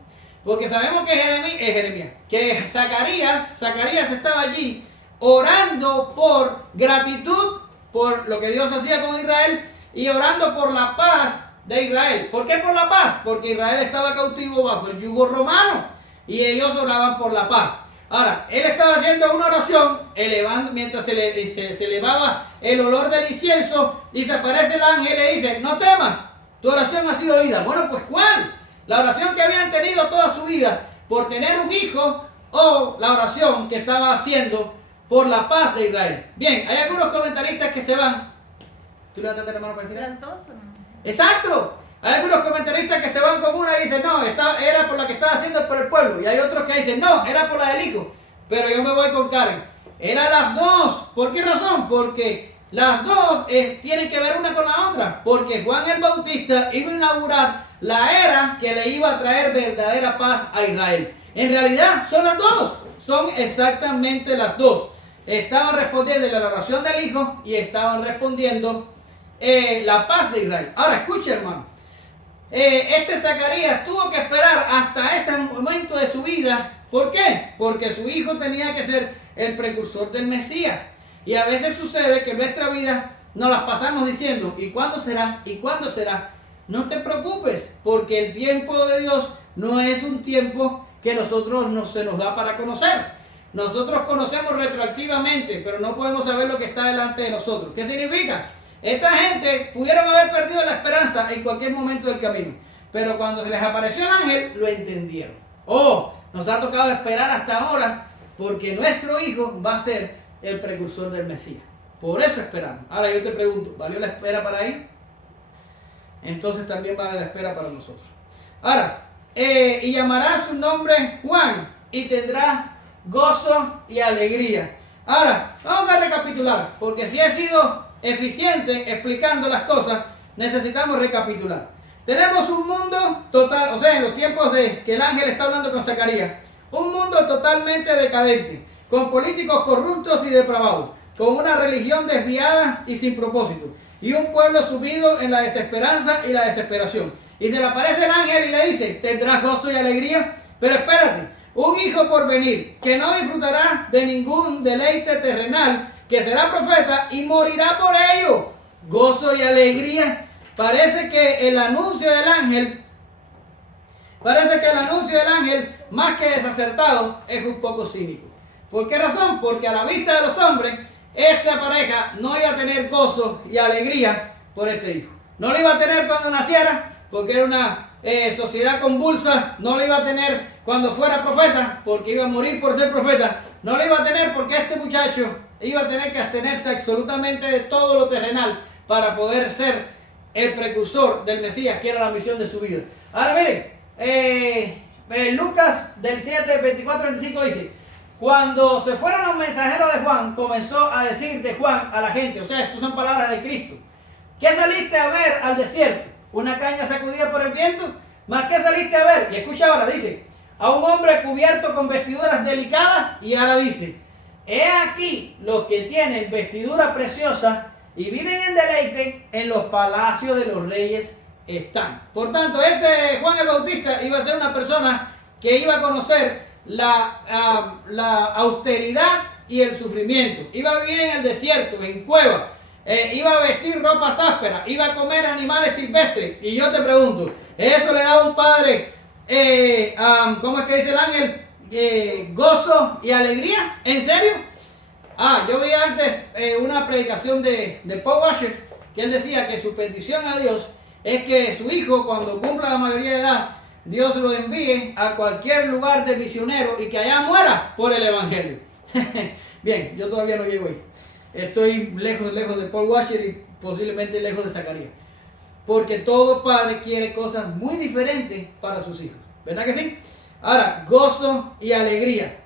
Porque sabemos que Jeremías, que Zacarías estaba allí orando por gratitud por lo que Dios hacía con Israel y orando por la paz de Israel. ¿Por qué por la paz? Porque Israel estaba cautivo bajo el yugo romano y ellos oraban por la paz. Ahora, él estaba haciendo una oración, elevando, mientras se elevaba el olor del incienso, y se aparece el ángel y le dice, no temas, tu oración ha sido oída. Bueno, pues ¿cuál? La oración que habían tenido toda su vida por tener un hijo o la oración que estaba haciendo por la paz de Israel. Bien, hay algunos comentaristas que se van. ¿Tú levantaste la mano para decir? ¿Las dos o no? Exacto. Hay algunos comentaristas que se van con una y dicen, no, era por la que estaba haciendo por el pueblo. Y hay otros que dicen, no, era por la del hijo. Pero yo me voy con Karen. Eran las dos. ¿Por qué razón? Porque las dos tienen que ver una con la otra. Porque Juan el Bautista iba a inaugurar la era que le iba a traer verdadera paz a Israel. En realidad son las dos. Son exactamente las dos. Estaban respondiendo la oración del hijo y estaban respondiendo la paz de Israel. Ahora escuche, hermano. Este Zacarías tuvo que esperar hasta ese momento de su vida. ¿Por qué? Porque su hijo tenía que ser el precursor del Mesías. Y a veces sucede que en nuestra vida nos las pasamos diciendo, ¿y cuándo será? ¿Y cuándo será? No te preocupes, porque el tiempo de Dios no es un tiempo que se nos da para conocer. Nosotros conocemos retroactivamente, pero no podemos saber lo que está delante de nosotros. ¿Qué significa? Esta gente pudieron haber perdido la esperanza en cualquier momento del camino, pero cuando se les apareció el ángel, lo entendieron. Nos ha tocado esperar hasta ahora, porque nuestro hijo va a ser el precursor del Mesías. Por eso esperamos. Ahora yo te pregunto, ¿valió la espera para él? Entonces también vale la espera para nosotros. Ahora, y llamará su nombre Juan, y tendrá gozo y alegría. Ahora, vamos a recapitular, porque si he sido eficiente explicando las cosas, necesitamos recapitular. Tenemos un mundo total, o sea, en los tiempos de que el ángel está hablando con Zacarías, un mundo totalmente decadente, con políticos corruptos y depravados, con una religión desviada y sin propósito, y un pueblo sumido en la desesperanza y la desesperación. Y se le aparece el ángel y le dice, tendrás gozo y alegría, pero espérate, un hijo por venir, que no disfrutará de ningún deleite terrenal, que será profeta y morirá por ello. Gozo y alegría. Parece que el anuncio del ángel, más que desacertado, es un poco cínico. ¿Por qué razón? Porque a la vista de los hombres, esta pareja no iba a tener gozo y alegría por este hijo. No lo iba a tener cuando naciera, porque era una sociedad convulsa. No lo iba a tener cuando fuera profeta, porque iba a morir por ser profeta. No lo iba a tener porque este muchacho iba a tener que abstenerse absolutamente de todo lo terrenal para poder ser el precursor del Mesías, que era la misión de su vida. Ahora miren, Lucas del 7, 24, 25 dice, cuando se fueron los mensajeros de Juan, comenzó a decir de Juan a la gente, o sea, estas son palabras de Cristo, ¿qué saliste a ver al desierto? ¿Una caña sacudida por el viento? ¿Más qué saliste a ver? Y escucha ahora, dice, a un hombre cubierto con vestiduras delicadas, y ahora dice, he aquí los que tienen vestidura preciosa y viven en deleite, en los palacios de los reyes están. Por tanto, Juan el Bautista iba a ser una persona que iba a conocer la austeridad y el sufrimiento. Iba a vivir en el desierto, en cuevas. iba a vestir ropas ásperas, iba a comer animales silvestres. Y yo te pregunto, ¿eso le da a un padre, cómo es que dice el ángel, gozo y alegría? ¿En serio? Yo vi antes una predicación de Paul Washer, que él decía que su petición a Dios es que su hijo, cuando cumpla la mayoría de edad, Dios lo envíe a cualquier lugar de misionero y que allá muera por el evangelio. Bien, yo todavía no llego ahí. Estoy lejos de Paul Washer y posiblemente lejos de Zacarías. Porque todo padre quiere cosas muy diferentes para sus hijos. ¿Verdad que sí? Ahora, gozo y alegría.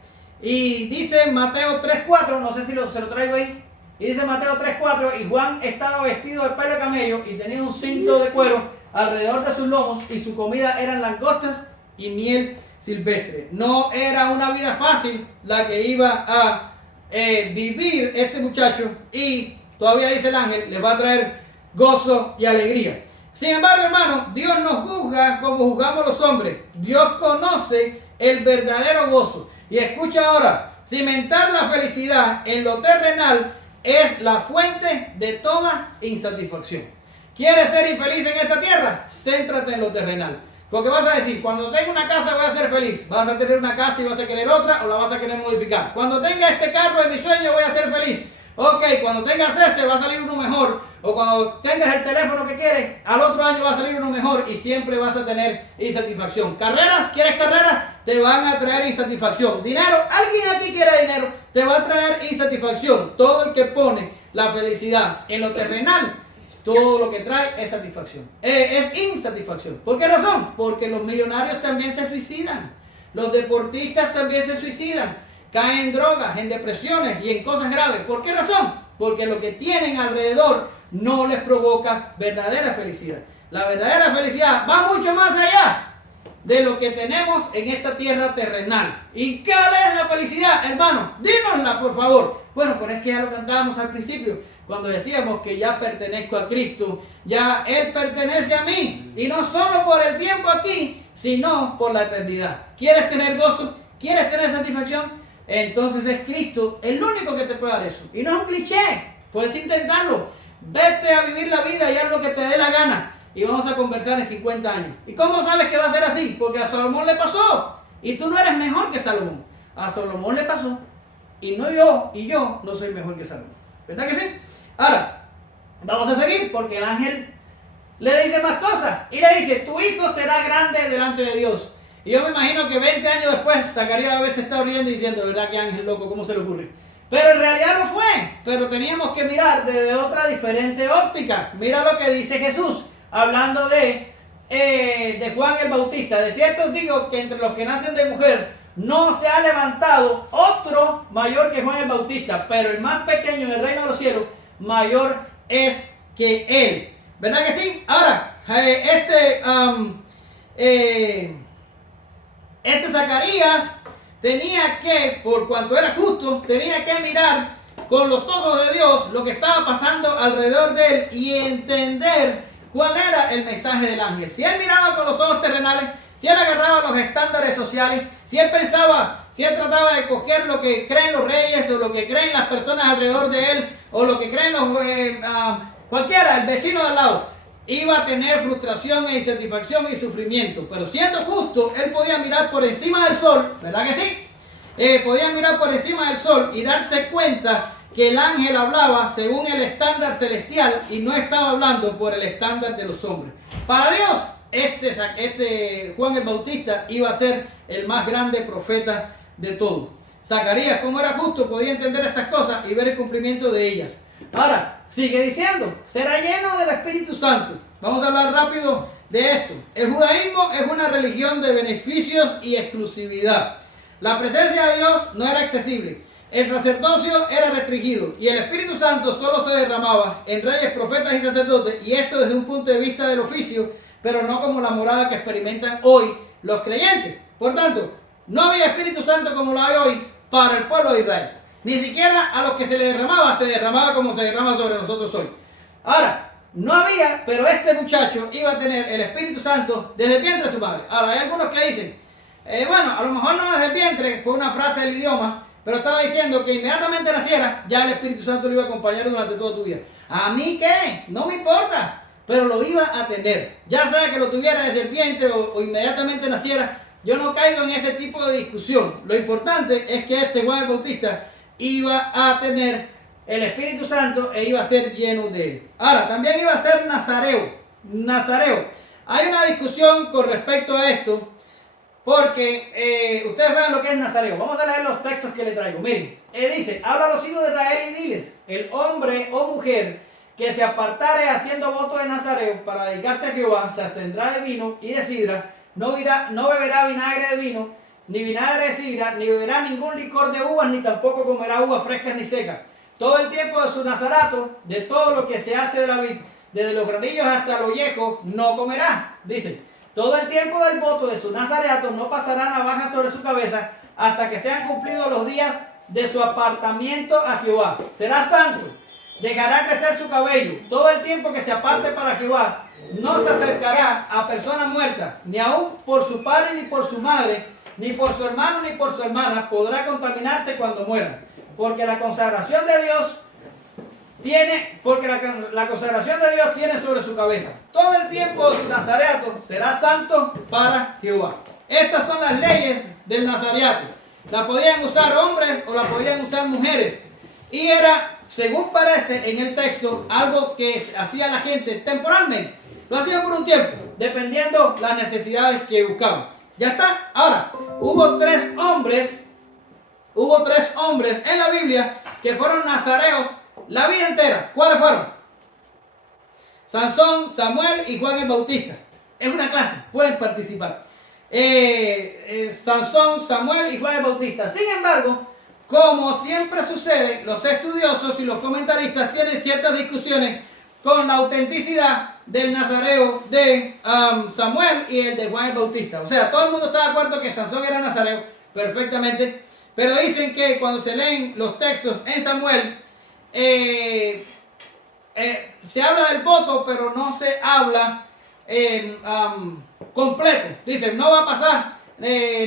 Y dice Mateo 3:4, no sé si se lo traigo ahí. Y dice Mateo 3:4, y Juan estaba vestido de pelo de camello y tenía un cinto de cuero alrededor de sus lomos, y su comida eran langostas y miel silvestre. No era una vida fácil la que iba a vivir este muchacho, y todavía dice el ángel, les va a traer gozo y alegría. Sin embargo, hermano, Dios nos juzga como juzgamos los hombres. Dios conoce el verdadero gozo. Y escucha ahora, cimentar la felicidad en lo terrenal es la fuente de toda insatisfacción. ¿Quieres ser infeliz en esta tierra? Céntrate en lo terrenal. Porque vas a decir, cuando tenga una casa voy a ser feliz. Vas a tener una casa y vas a querer otra, o la vas a querer modificar. Cuando tenga este carro de mi sueño voy a ser feliz. Ok, cuando tengas ese va a salir uno mejor. O cuando tengas el teléfono que quieres, al otro año va a salir uno mejor, y siempre vas a tener insatisfacción. Carreras, ¿quieres carreras? Te van a traer insatisfacción. Dinero, alguien aquí quiere dinero, te va a traer insatisfacción. Todo el que pone la felicidad en lo terrenal, todo lo que trae es satisfacción. Es insatisfacción. ¿Por qué razón? Porque los millonarios también se suicidan. Los deportistas también se suicidan. Caen en drogas, en depresiones y en cosas graves. ¿Por qué razón? Porque lo que tienen alrededor no les provoca verdadera felicidad. La verdadera felicidad va mucho más allá de lo que tenemos en esta tierra terrenal. ¿Y qué es la felicidad, hermano? Dínosla, por favor. Bueno, pero es que ya lo cantábamos al principio, cuando decíamos que ya pertenezco a Cristo, ya Él pertenece a mí, y no solo por el tiempo aquí, sino por la eternidad. ¿Quieres tener gozo? ¿Quieres tener satisfacción? Entonces es Cristo el único que te puede dar eso. Y no es un cliché, puedes intentarlo. Vete a vivir la vida y haz lo que te dé la gana. Y vamos a conversar en 50 años. ¿Y cómo sabes que va a ser así? Porque a Salomón le pasó. Y tú no eres mejor que Salomón. A Salomón le pasó. Y no yo, y yo no soy mejor que Salomón. ¿Verdad que sí? Ahora, vamos a seguir, porque el ángel le dice más cosas. Y le dice, tu hijo será grande delante de Dios. Y yo me imagino que 20 años después Zacarías a veces está riendo y diciendo, ¿verdad que ángel loco? ¿Cómo se le ocurre? Pero en realidad no fue. Pero teníamos que mirar desde otra diferente óptica. Mira lo que dice Jesús, hablando de Juan el Bautista. De cierto os digo que entre los que nacen de mujer no se ha levantado otro mayor que Juan el Bautista, pero el más pequeño en el reino de los cielos mayor es que él. ¿Verdad que sí? Ahora, este Zacarías tenía que, por cuanto era justo, tenía que mirar con los ojos de Dios lo que estaba pasando alrededor de él y entender cuál era el mensaje del ángel. Si él miraba con los ojos terrenales, si él agarraba los estándares sociales, si él pensaba, si él trataba de coger lo que creen los reyes o lo que creen las personas alrededor de él o lo que creen cualquiera, el vecino de al lado, iba a tener frustración e insatisfacción y sufrimiento. Pero siendo justo, él podía mirar por encima del sol, ¿verdad que sí? Podía mirar por encima del sol y darse cuenta que el ángel hablaba según el estándar celestial y no estaba hablando por el estándar de los hombres. Para Dios, este Juan el Bautista iba a ser el más grande profeta de todos. Zacarías, como era justo, podía entender estas cosas y ver el cumplimiento de ellas. Ahora, sigue diciendo, será lleno del Espíritu Santo. Vamos a hablar rápido de esto. El judaísmo es una religión de beneficios y exclusividad. La presencia de Dios no era accesible. El sacerdocio era restringido y el Espíritu Santo solo se derramaba en reyes, profetas y sacerdotes, y esto desde un punto de vista del oficio, pero no como la morada que experimentan hoy los creyentes. Por tanto, no había Espíritu Santo como lo hay hoy para el pueblo de Israel. Ni siquiera a los que se derramaba como se derrama sobre nosotros hoy. Ahora, no había, pero este muchacho iba a tener el Espíritu Santo desde el vientre de su madre. Ahora, hay algunos que dicen, bueno, a lo mejor no desde el vientre, fue una frase del idioma, pero estaba diciendo que inmediatamente naciera, ya el Espíritu Santo lo iba a acompañar durante toda tu vida. ¿A mí qué? No me importa, pero lo iba a tener. Ya sea que lo tuviera desde el vientre o inmediatamente naciera, yo no caigo en ese tipo de discusión. Lo importante es que este Juan el Bautista iba a tener el Espíritu Santo e iba a ser lleno de él. Ahora, también iba a ser nazareo. Nazareo. Hay una discusión con respecto a esto, porque ustedes saben lo que es nazareo. Vamos a leer los textos que le traigo. Miren, dice, habla a los hijos de Israel y diles, el hombre o mujer que se apartare haciendo voto de nazareo para dedicarse a Jehová, se abstendrá de vino y de sidra, no beberá vinagre de vino, ni vinagre de sidra, ni beberá ningún licor de uvas, ni tampoco comerá uvas frescas ni secas. Todo el tiempo de su nazarato, de todo lo que se hace de la vid, desde los granillos hasta los viejos, no comerá. Dice, todo el tiempo del voto de su nazareato no pasará navaja sobre su cabeza hasta que sean cumplidos los días de su apartamiento a Jehová. Será santo, dejará crecer su cabello. Todo el tiempo que se aparte para Jehová, no se acercará a personas muertas, ni aun por su padre ni por su madre, ni por su hermano ni por su hermana, podrá contaminarse cuando muera. Porque la consagración de Dios la consagración de Dios tiene sobre su cabeza. Todo el tiempo de su nazareato será santo para Jehová. Estas son las leyes del nazareato. La podían usar hombres o la podían usar mujeres. Y era, según parece en el texto, algo que hacía la gente temporalmente. Lo hacían por un tiempo, dependiendo las necesidades que buscaban. Ya está. Ahora, hubo tres hombres en la Biblia que fueron nazareos la vida entera. ¿Cuáles fueron? Sansón, Samuel y Juan el Bautista. Es una clase, pueden participar. Sansón, Samuel y Juan el Bautista. Sin embargo, como siempre sucede, los estudiosos y los comentaristas tienen ciertas discusiones con la autenticidad del nazareo de Samuel y el de Juan el Bautista. O sea, todo el mundo está de acuerdo que Sansón era nazareo perfectamente, pero dicen que cuando se leen los textos en Samuel, se habla del voto, pero no se habla completo. Dice, no va a pasar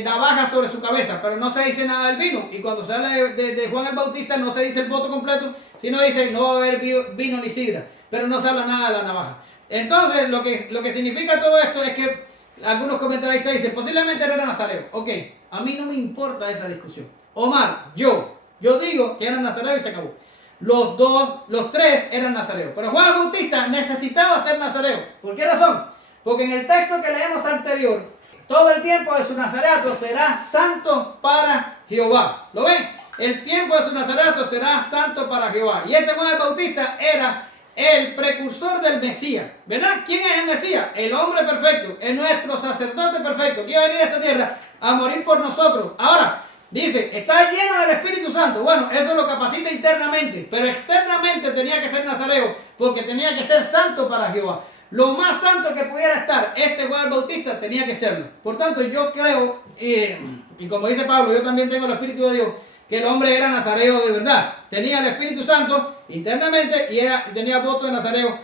navaja sobre su cabeza, pero no se dice nada del vino. Y cuando se habla de Juan el Bautista, no se dice el voto completo, sino dice, no va a haber vino ni sidra, pero no se habla nada de la navaja. Entonces, lo que significa todo esto es que algunos comentaristas dicen, posiblemente no era nazareo. Ok, a mí no me importa esa discusión. Omar, yo digo que era nazareo y se acabó. Los tres eran nazareos. Pero Juan el Bautista necesitaba ser nazareo. ¿Por qué razón? Porque en el texto que leemos anterior, todo el tiempo de su nazareato será santo para Jehová. ¿Lo ven? El tiempo de su nazareato será santo para Jehová. Y este Juan el Bautista era el precursor del Mesías. ¿Verdad? ¿Quién es el Mesías? El hombre perfecto. Es nuestro sacerdote perfecto. Que iba a venir a esta tierra a morir por nosotros. Ahora, dice, está lleno del Espíritu Santo. Bueno, eso lo capacita internamente, pero externamente tenía que ser nazareo, porque tenía que ser santo para Jehová. Lo más santo que pudiera estar este Juan el Bautista tenía que serlo. Por tanto, yo creo, y como dice Pablo, yo también tengo el Espíritu de Dios, que el hombre era nazareo de verdad. Tenía el Espíritu Santo internamente y tenía voto de nazareo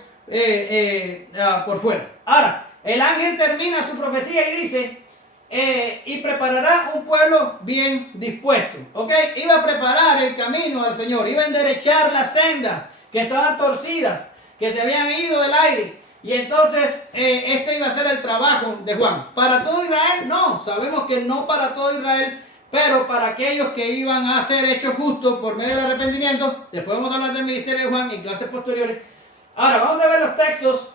por fuera. Ahora, el ángel termina su profecía y dice, y preparará un pueblo bien dispuesto. ¿Ok? Iba a preparar el camino al Señor, iba a enderechar las sendas que estaban torcidas, que se habían ido del aire. Y entonces este iba a ser el trabajo de Juan. ¿Para todo Israel? No, sabemos que no para todo Israel, pero para aquellos que iban a ser hechos justos por medio del arrepentimiento. Después vamos a hablar del ministerio de Juan en clases posteriores. Ahora vamos a ver los textos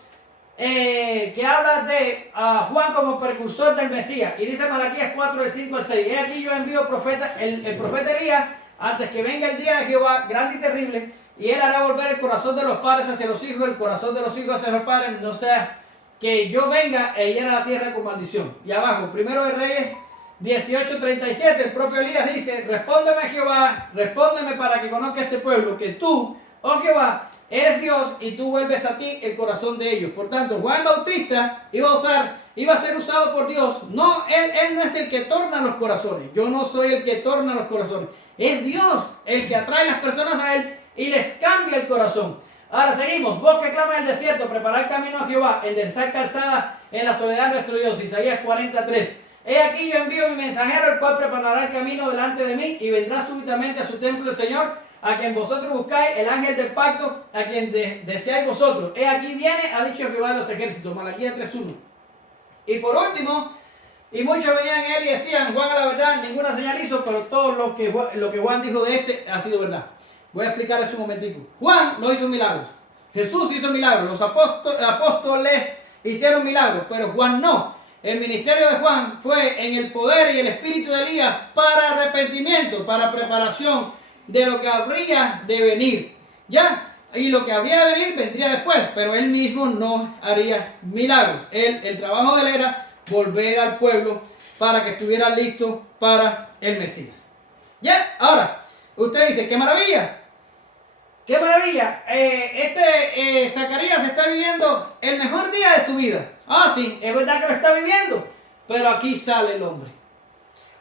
que habla de Juan como precursor del Mesías. Y dice Malaquías 4, del 5 al 6. He aquí yo envío profeta, el profeta Elías, antes que venga el día de Jehová, grande y terrible, y él hará volver el corazón de los padres hacia los hijos, el corazón de los hijos hacia los padres, no sea que yo venga e hiera la tierra con maldición. Y abajo, primero de Reyes 18:37, el propio Elías dice, respóndeme Jehová, respóndeme para que conozca este pueblo, que tú, oh Jehová, eres Dios y tú vuelves a ti el corazón de ellos. Por tanto, Juan Bautista iba a ser usado por Dios. No, él no es el que torna los corazones. Yo no soy el que torna los corazones. Es Dios el que atrae las personas a él y les cambia el corazón. Ahora seguimos. Vos que clama en el desierto, preparad camino a Jehová, enderezad calzada en la soledad de nuestro Dios. Isaías 43. He aquí yo envío mi mensajero, el cual preparará el camino delante de mí, y vendrá súbitamente a su templo el Señor, a quien vosotros buscáis, el ángel del pacto, a quien deseáis vosotros. He aquí viene, ha dicho Jehová de los ejércitos. Malaquías 3:1. Y por último, y muchos venían a él y decían, Juan a la verdad ninguna señal hizo, pero todo lo que Juan dijo de este ha sido verdad. Voy a explicar eso un momentico. Juan no hizo milagros. Jesús hizo milagros. Los apóstoles hicieron milagros, pero Juan no. El ministerio de Juan fue en el poder y el espíritu de Elías para arrepentimiento, para preparación de lo que habría de venir. ¿Ya? Y lo que habría de venir vendría después, pero él mismo no haría milagros. El trabajo de él era volver al pueblo para que estuviera listo para el Mesías. ¿Ya? Ahora, usted dice, ¡qué maravilla! ¡Qué maravilla! Zacarías está viviendo el mejor día de su vida. Ah, sí, es verdad que lo está viviendo, pero aquí sale el hombre.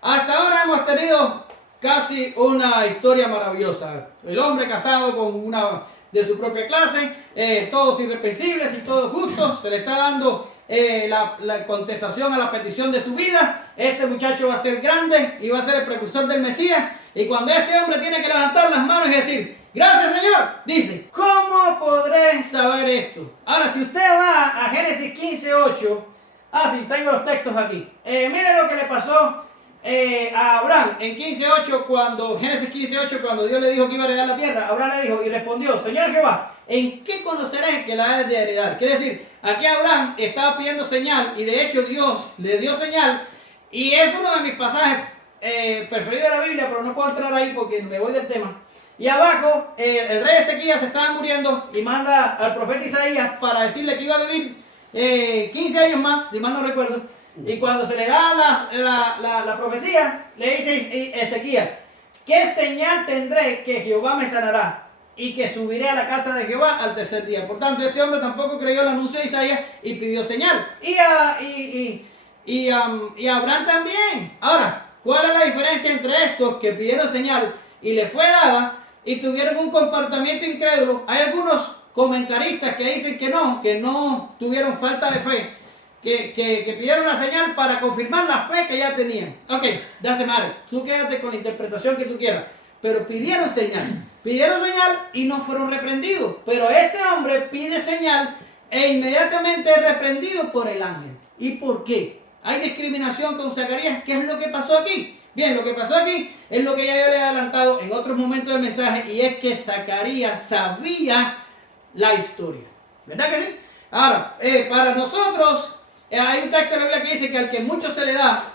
Hasta ahora hemos tenido casi una historia maravillosa. El hombre casado con una de su propia clase, todos irreprensibles y todos justos, se le está dando la contestación a la petición de su vida. Este muchacho va a ser grande y va a ser el precursor del Mesías. Y cuando este hombre tiene que levantar las manos y decir, gracias Señor, dice, ¿cómo podré saber esto? Ahora, si usted va a Génesis 15:8, sí, tengo los textos aquí. Mire lo que le pasó a Abraham en 15:8, Génesis 15:8, cuando Dios le dijo que iba a heredar la tierra. Abraham le dijo y respondió, Señor Jehová, ¿en qué conoceré que la he de heredar? Quiere decir, aquí Abraham estaba pidiendo señal y de hecho Dios le dio señal, y es uno de mis pasajes preferidos de la Biblia, pero no puedo entrar ahí porque me voy del tema. Y abajo el rey Ezequías se estaba muriendo y manda al profeta Isaías para decirle que iba a vivir 15 años más, si mal no recuerdo. Y cuando se le da la profecía, le dice Ezequías, ¿qué señal tendré que Jehová me sanará y que subiré a la casa de Jehová al tercer día? Por tanto, este hombre tampoco creyó el anuncio de Isaías y pidió señal. Y Abraham también. Ahora, ¿cuál es la diferencia entre estos que pidieron señal y le fue dada y tuvieron un comportamiento incrédulo? Hay algunos comentaristas que dicen que no tuvieron falta de fe, que pidieron la señal para confirmar la fe que ya tenían. Ok, doesn't matter. Tú quédate con la interpretación que tú quieras. Pero pidieron señal y no fueron reprendidos. Pero este hombre pide señal e inmediatamente es reprendido por el ángel. ¿Y por qué? Hay discriminación con Zacarías. ¿Qué es lo que pasó aquí? Bien, lo que pasó aquí es lo que ya yo le he adelantado en otros momentos del mensaje, y es que Zacarías sabía la historia. ¿Verdad que sí? Ahora, para nosotros, hay un texto de la Biblia que dice que al que mucho se le da,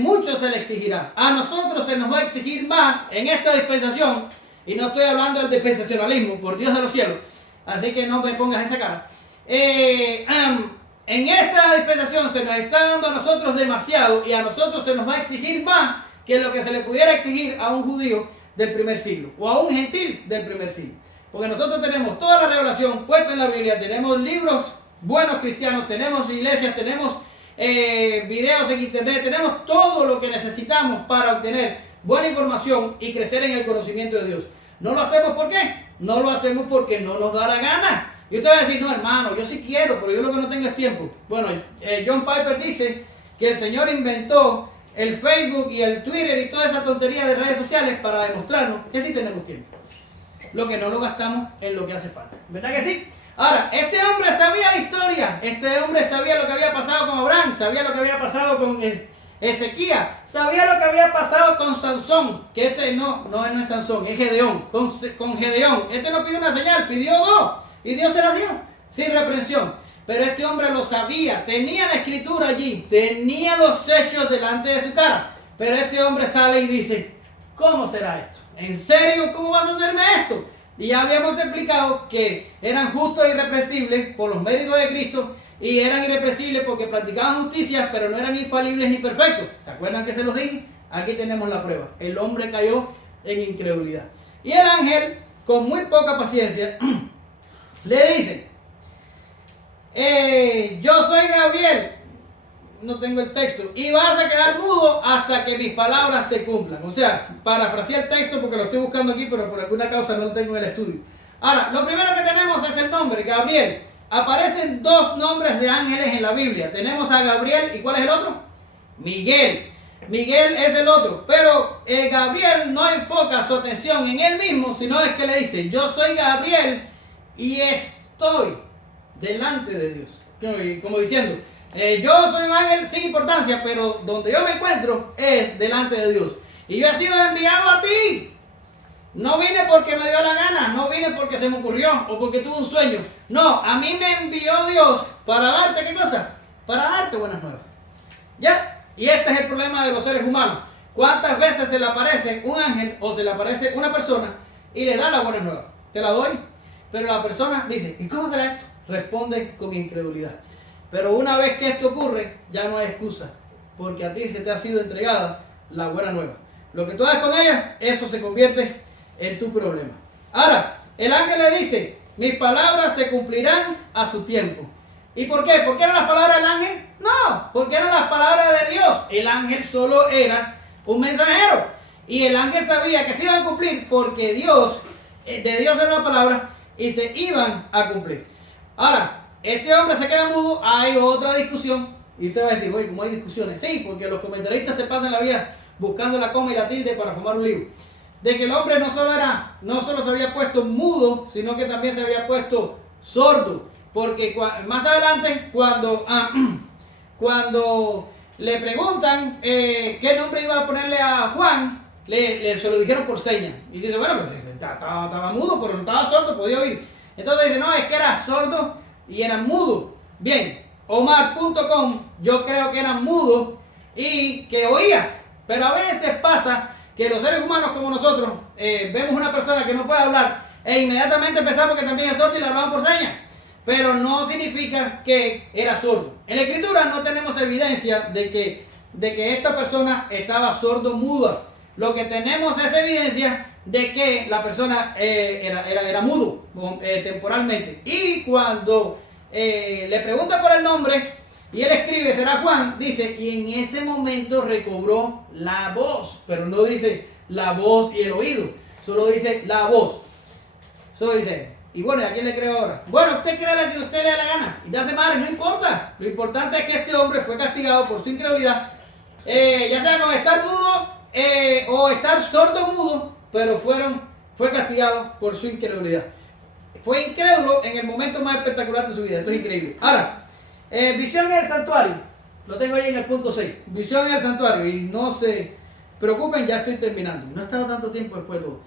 mucho se le exigirá. A nosotros se nos va a exigir más en esta dispensación, y no estoy hablando del dispensacionalismo, por Dios de los cielos, así que no me pongas esa cara. En esta dispensación se nos está dando a nosotros demasiado, y a nosotros se nos va a exigir más que lo que se le pudiera exigir a un judío del primer siglo o a un gentil del primer siglo. Porque nosotros tenemos toda la revelación puesta en la Biblia, tenemos libros buenos cristianos, tenemos iglesias, tenemos videos en internet, tenemos todo lo que necesitamos para obtener buena información y crecer en el conocimiento de Dios. ¿No lo hacemos por qué? No lo hacemos porque no nos da la gana. Y usted va a decir, no hermano, yo sí quiero, pero yo lo que no tengo es tiempo. Bueno, John Piper dice que el Señor inventó el Facebook y el Twitter y toda esa tontería de redes sociales para demostrarnos que sí tenemos tiempo. Lo que no lo gastamos en lo que hace falta. ¿Verdad que sí? Ahora, este hombre sabía la historia. Este hombre sabía lo que había pasado con Abraham, sabía lo que había pasado con Ezequías, sabía lo que había pasado con Sansón, que este no es Sansón, es Gedeón. Con Gedeón, este no pidió una señal, pidió dos, y Dios se las dio, sin reprensión. Pero este hombre lo sabía, tenía la escritura allí, tenía los hechos delante de su cara. Pero este hombre sale y dice, ¿cómo será esto? ¿En serio? ¿Cómo vas a hacerme esto? Y ya habíamos explicado que eran justos e irreprensibles por los méritos de Cristo, y eran irreprensibles porque practicaban justicia, pero no eran infalibles ni perfectos. ¿Se acuerdan que se los dije? Aquí tenemos la prueba. El hombre cayó en incredulidad. Y el ángel, con muy poca paciencia, le dice, yo soy Gabriel, no tengo el texto, y vas a quedar mudo hasta que mis palabras se cumplan. O sea, parafraseé el texto porque lo estoy buscando aquí, pero por alguna causa no lo tengo en el estudio. Ahora, lo primero que tenemos es el nombre, Gabriel. Aparecen dos nombres de ángeles en la Biblia. Tenemos a Gabriel, ¿y cuál es el otro? Miguel. Miguel es el otro, pero Gabriel no enfoca su atención en él mismo, sino es que le dice, yo soy Gabriel y estoy delante de Dios. Como diciendo, yo soy un ángel sin importancia, pero donde yo me encuentro es delante de Dios. Y yo he sido enviado a ti. No vine porque me dio la gana, no vine porque se me ocurrió o porque tuve un sueño. No, a mí me envió Dios para darte, ¿qué cosa? Para darte buenas nuevas. ¿Ya? Y este es el problema de los seres humanos. ¿Cuántas veces se le aparece un ángel o se le aparece una persona y le da la buena nueva? Te la doy, pero la persona dice, ¿y cómo será esto? Responde con incredulidad. Pero una vez que esto ocurre, ya no hay excusa, porque a ti se te ha sido entregada la buena nueva. Lo que tú hagas con ella, eso se convierte en tu problema. Ahora, el ángel le dice, mis palabras se cumplirán a su tiempo. ¿Y por qué? ¿Por qué eran las palabras del ángel? No, porque eran las palabras de Dios. El ángel solo era un mensajero. Y el ángel sabía que se iban a cumplir porque Dios, de Dios era la palabra y se iban a cumplir. Ahora, este hombre se queda mudo, hay otra discusión. Y usted va a decir, oye, ¿cómo hay discusiones? Sí, porque los comentaristas se pasan la vida buscando la coma y la tilde para formar un libro. De que el hombre no solo se había puesto mudo, sino que también se había puesto sordo. Porque más adelante, cuando le preguntan qué nombre iba a ponerle a Juan, se lo dijeron por señas. Y dice, bueno, pues estaba mudo, pero no estaba sordo, podía oír. Entonces dice, no, es que era sordo y era mudo. Bien, Omar.com, yo creo que era mudo y que oía. Pero a veces pasa que los seres humanos como nosotros vemos una persona que no puede hablar e inmediatamente pensamos que también es sordo y le hablaban por señas. Pero no significa que era sordo. En la Escritura no tenemos evidencia de que esta persona estaba sordo-muda. Lo que tenemos es evidencia de que la persona era mudo temporalmente. Y cuando le pregunta por el nombre y él escribe, será Juan, dice, y en ese momento recobró la voz. Pero no dice la voz y el oído, solo dice la voz. Solo dice... Y bueno, ¿a quién le creo ahora? Bueno, usted crea la que usted le dé la gana. Y ya se madre, no importa. Lo importante es que este hombre fue castigado por su incredulidad. Ya sea con estar mudo o estar sordo mudo, pero fue castigado por su incredulidad. Fue incrédulo en el momento más espectacular de su vida. Esto es increíble. Ahora, visión en el santuario. Lo tengo ahí en el punto 6. Visión en el santuario. Y no se preocupen, ya estoy terminando. No he estado tanto tiempo después de todo.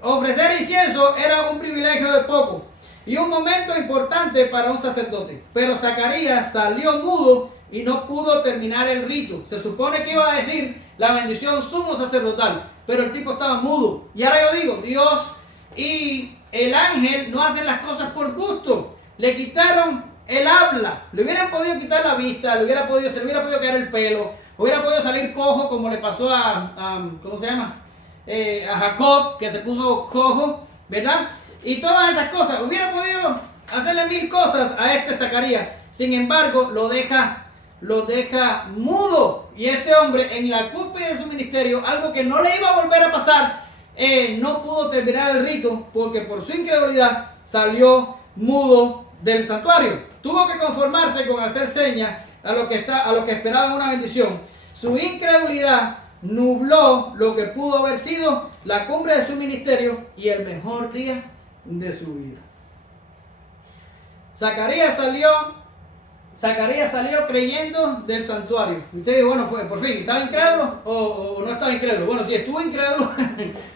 Ofrecer incienso era un privilegio de poco y un momento importante para un sacerdote, pero Zacarías salió mudo y no pudo terminar el rito. Se supone que iba a decir la bendición sumo sacerdotal, pero el tipo estaba mudo. Y ahora yo digo, Dios y el ángel no hacen las cosas por gusto. Le quitaron el habla, le hubieran podido quitar la vista, se le hubiera podido caer el pelo, hubiera podido salir cojo como le pasó a ¿cómo se llama? A Jacob, que se puso cojo, ¿verdad? Y todas esas cosas, hubiera podido hacerle mil cosas a este Zacarías. Sin embargo, lo deja mudo. Y este hombre, en la cúspide de su ministerio, algo que no le iba a volver a pasar, no pudo terminar el rito porque por su incredulidad salió mudo del santuario. Tuvo que conformarse con hacer señas a lo que esperaba una bendición. Su incredulidad nubló lo que pudo haber sido la cumbre de su ministerio y el mejor día de su vida. Zacarías salió creyendo del santuario. Usted dice, bueno, por fin, ¿estaba incrédulo o no estaba incrédulo? Bueno, sí, estuvo incrédulo,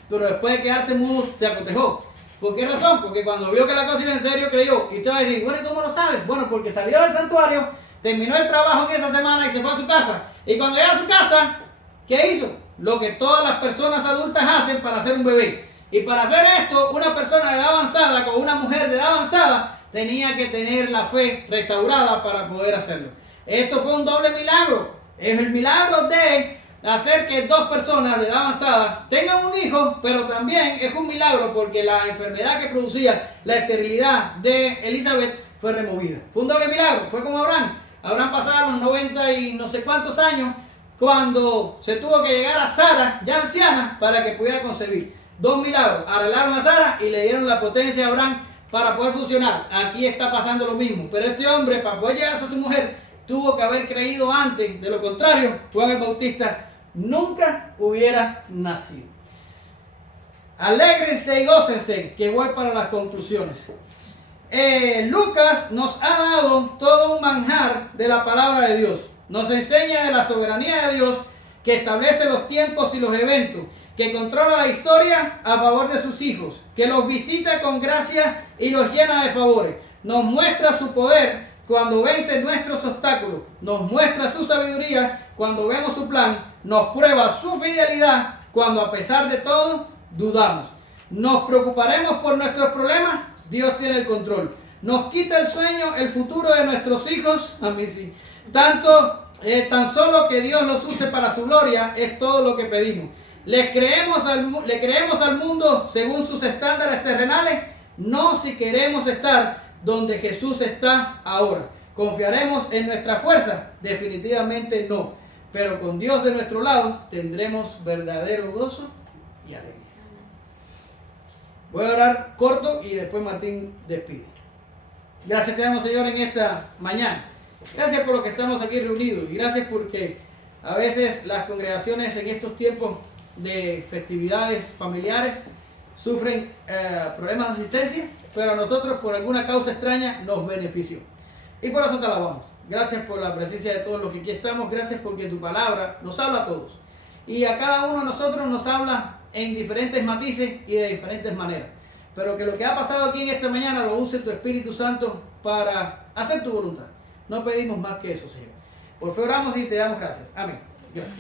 pero después de quedarse mudo se acotejó. ¿Por qué razón? Porque cuando vio que la cosa iba en serio, creyó. Y usted va a decir, bueno, ¿y cómo lo sabes? Bueno, porque salió del santuario, terminó el trabajo en esa semana y se fue a su casa. Y cuando llegó a su casa, ¿qué hizo? Lo que todas las personas adultas hacen para hacer un bebé. Y para hacer esto, una persona de edad avanzada con una mujer de edad avanzada tenía que tener la fe restaurada para poder hacerlo. Esto fue un doble milagro. Es el milagro de hacer que dos personas de edad avanzada tengan un hijo, pero también es un milagro porque la enfermedad que producía la esterilidad de Elizabeth fue removida. Fue un doble milagro. Fue como Abraham. Abraham pasaba los 90 y no sé cuántos años cuando se tuvo que llegar a Sara, ya anciana, para que pudiera concebir. Dos milagros. Arreglaron a Sara y le dieron la potencia a Abraham para poder funcionar. Aquí está pasando lo mismo. Pero este hombre, para poder llegarse a su mujer, tuvo que haber creído antes. De lo contrario, Juan el Bautista nunca hubiera nacido. Alégrense y gócense, que voy para las conclusiones. Lucas nos ha dado todo un manjar de la palabra de Dios. Nos enseña de la soberanía de Dios, que establece los tiempos y los eventos, que controla la historia a favor de sus hijos, que los visita con gracia y los llena de favores. Nos muestra su poder cuando vence nuestros obstáculos, nos muestra su sabiduría cuando vemos su plan, nos prueba su fidelidad cuando a pesar de todo dudamos. Nos preocuparemos por nuestros problemas, Dios tiene el control. Nos quita el sueño, el futuro de nuestros hijos, a mí sí. Tan solo que Dios los use para su gloria es todo lo que pedimos. ¿Le creemos al mundo según sus estándares terrenales? No, si queremos estar donde Jesús está ahora. ¿Confiaremos en nuestra fuerza? Definitivamente no. Pero con Dios de nuestro lado tendremos verdadero gozo y alegría. Voy a orar corto y después Martín despide. Gracias te damos, Señor, en esta mañana. Gracias por lo que estamos aquí reunidos y gracias porque a veces las congregaciones en estos tiempos de festividades familiares sufren problemas de asistencia, pero a nosotros por alguna causa extraña nos benefició. Y por eso te alabamos. Gracias por la presencia de todos los que aquí estamos. Gracias porque tu palabra nos habla a todos. Y a cada uno de nosotros nos habla en diferentes matices y de diferentes maneras. Pero que lo que ha pasado aquí en esta mañana lo use tu Espíritu Santo para hacer tu voluntad. No pedimos más que eso, Señor. Por fe oramos y te damos gracias. Amén. Gracias.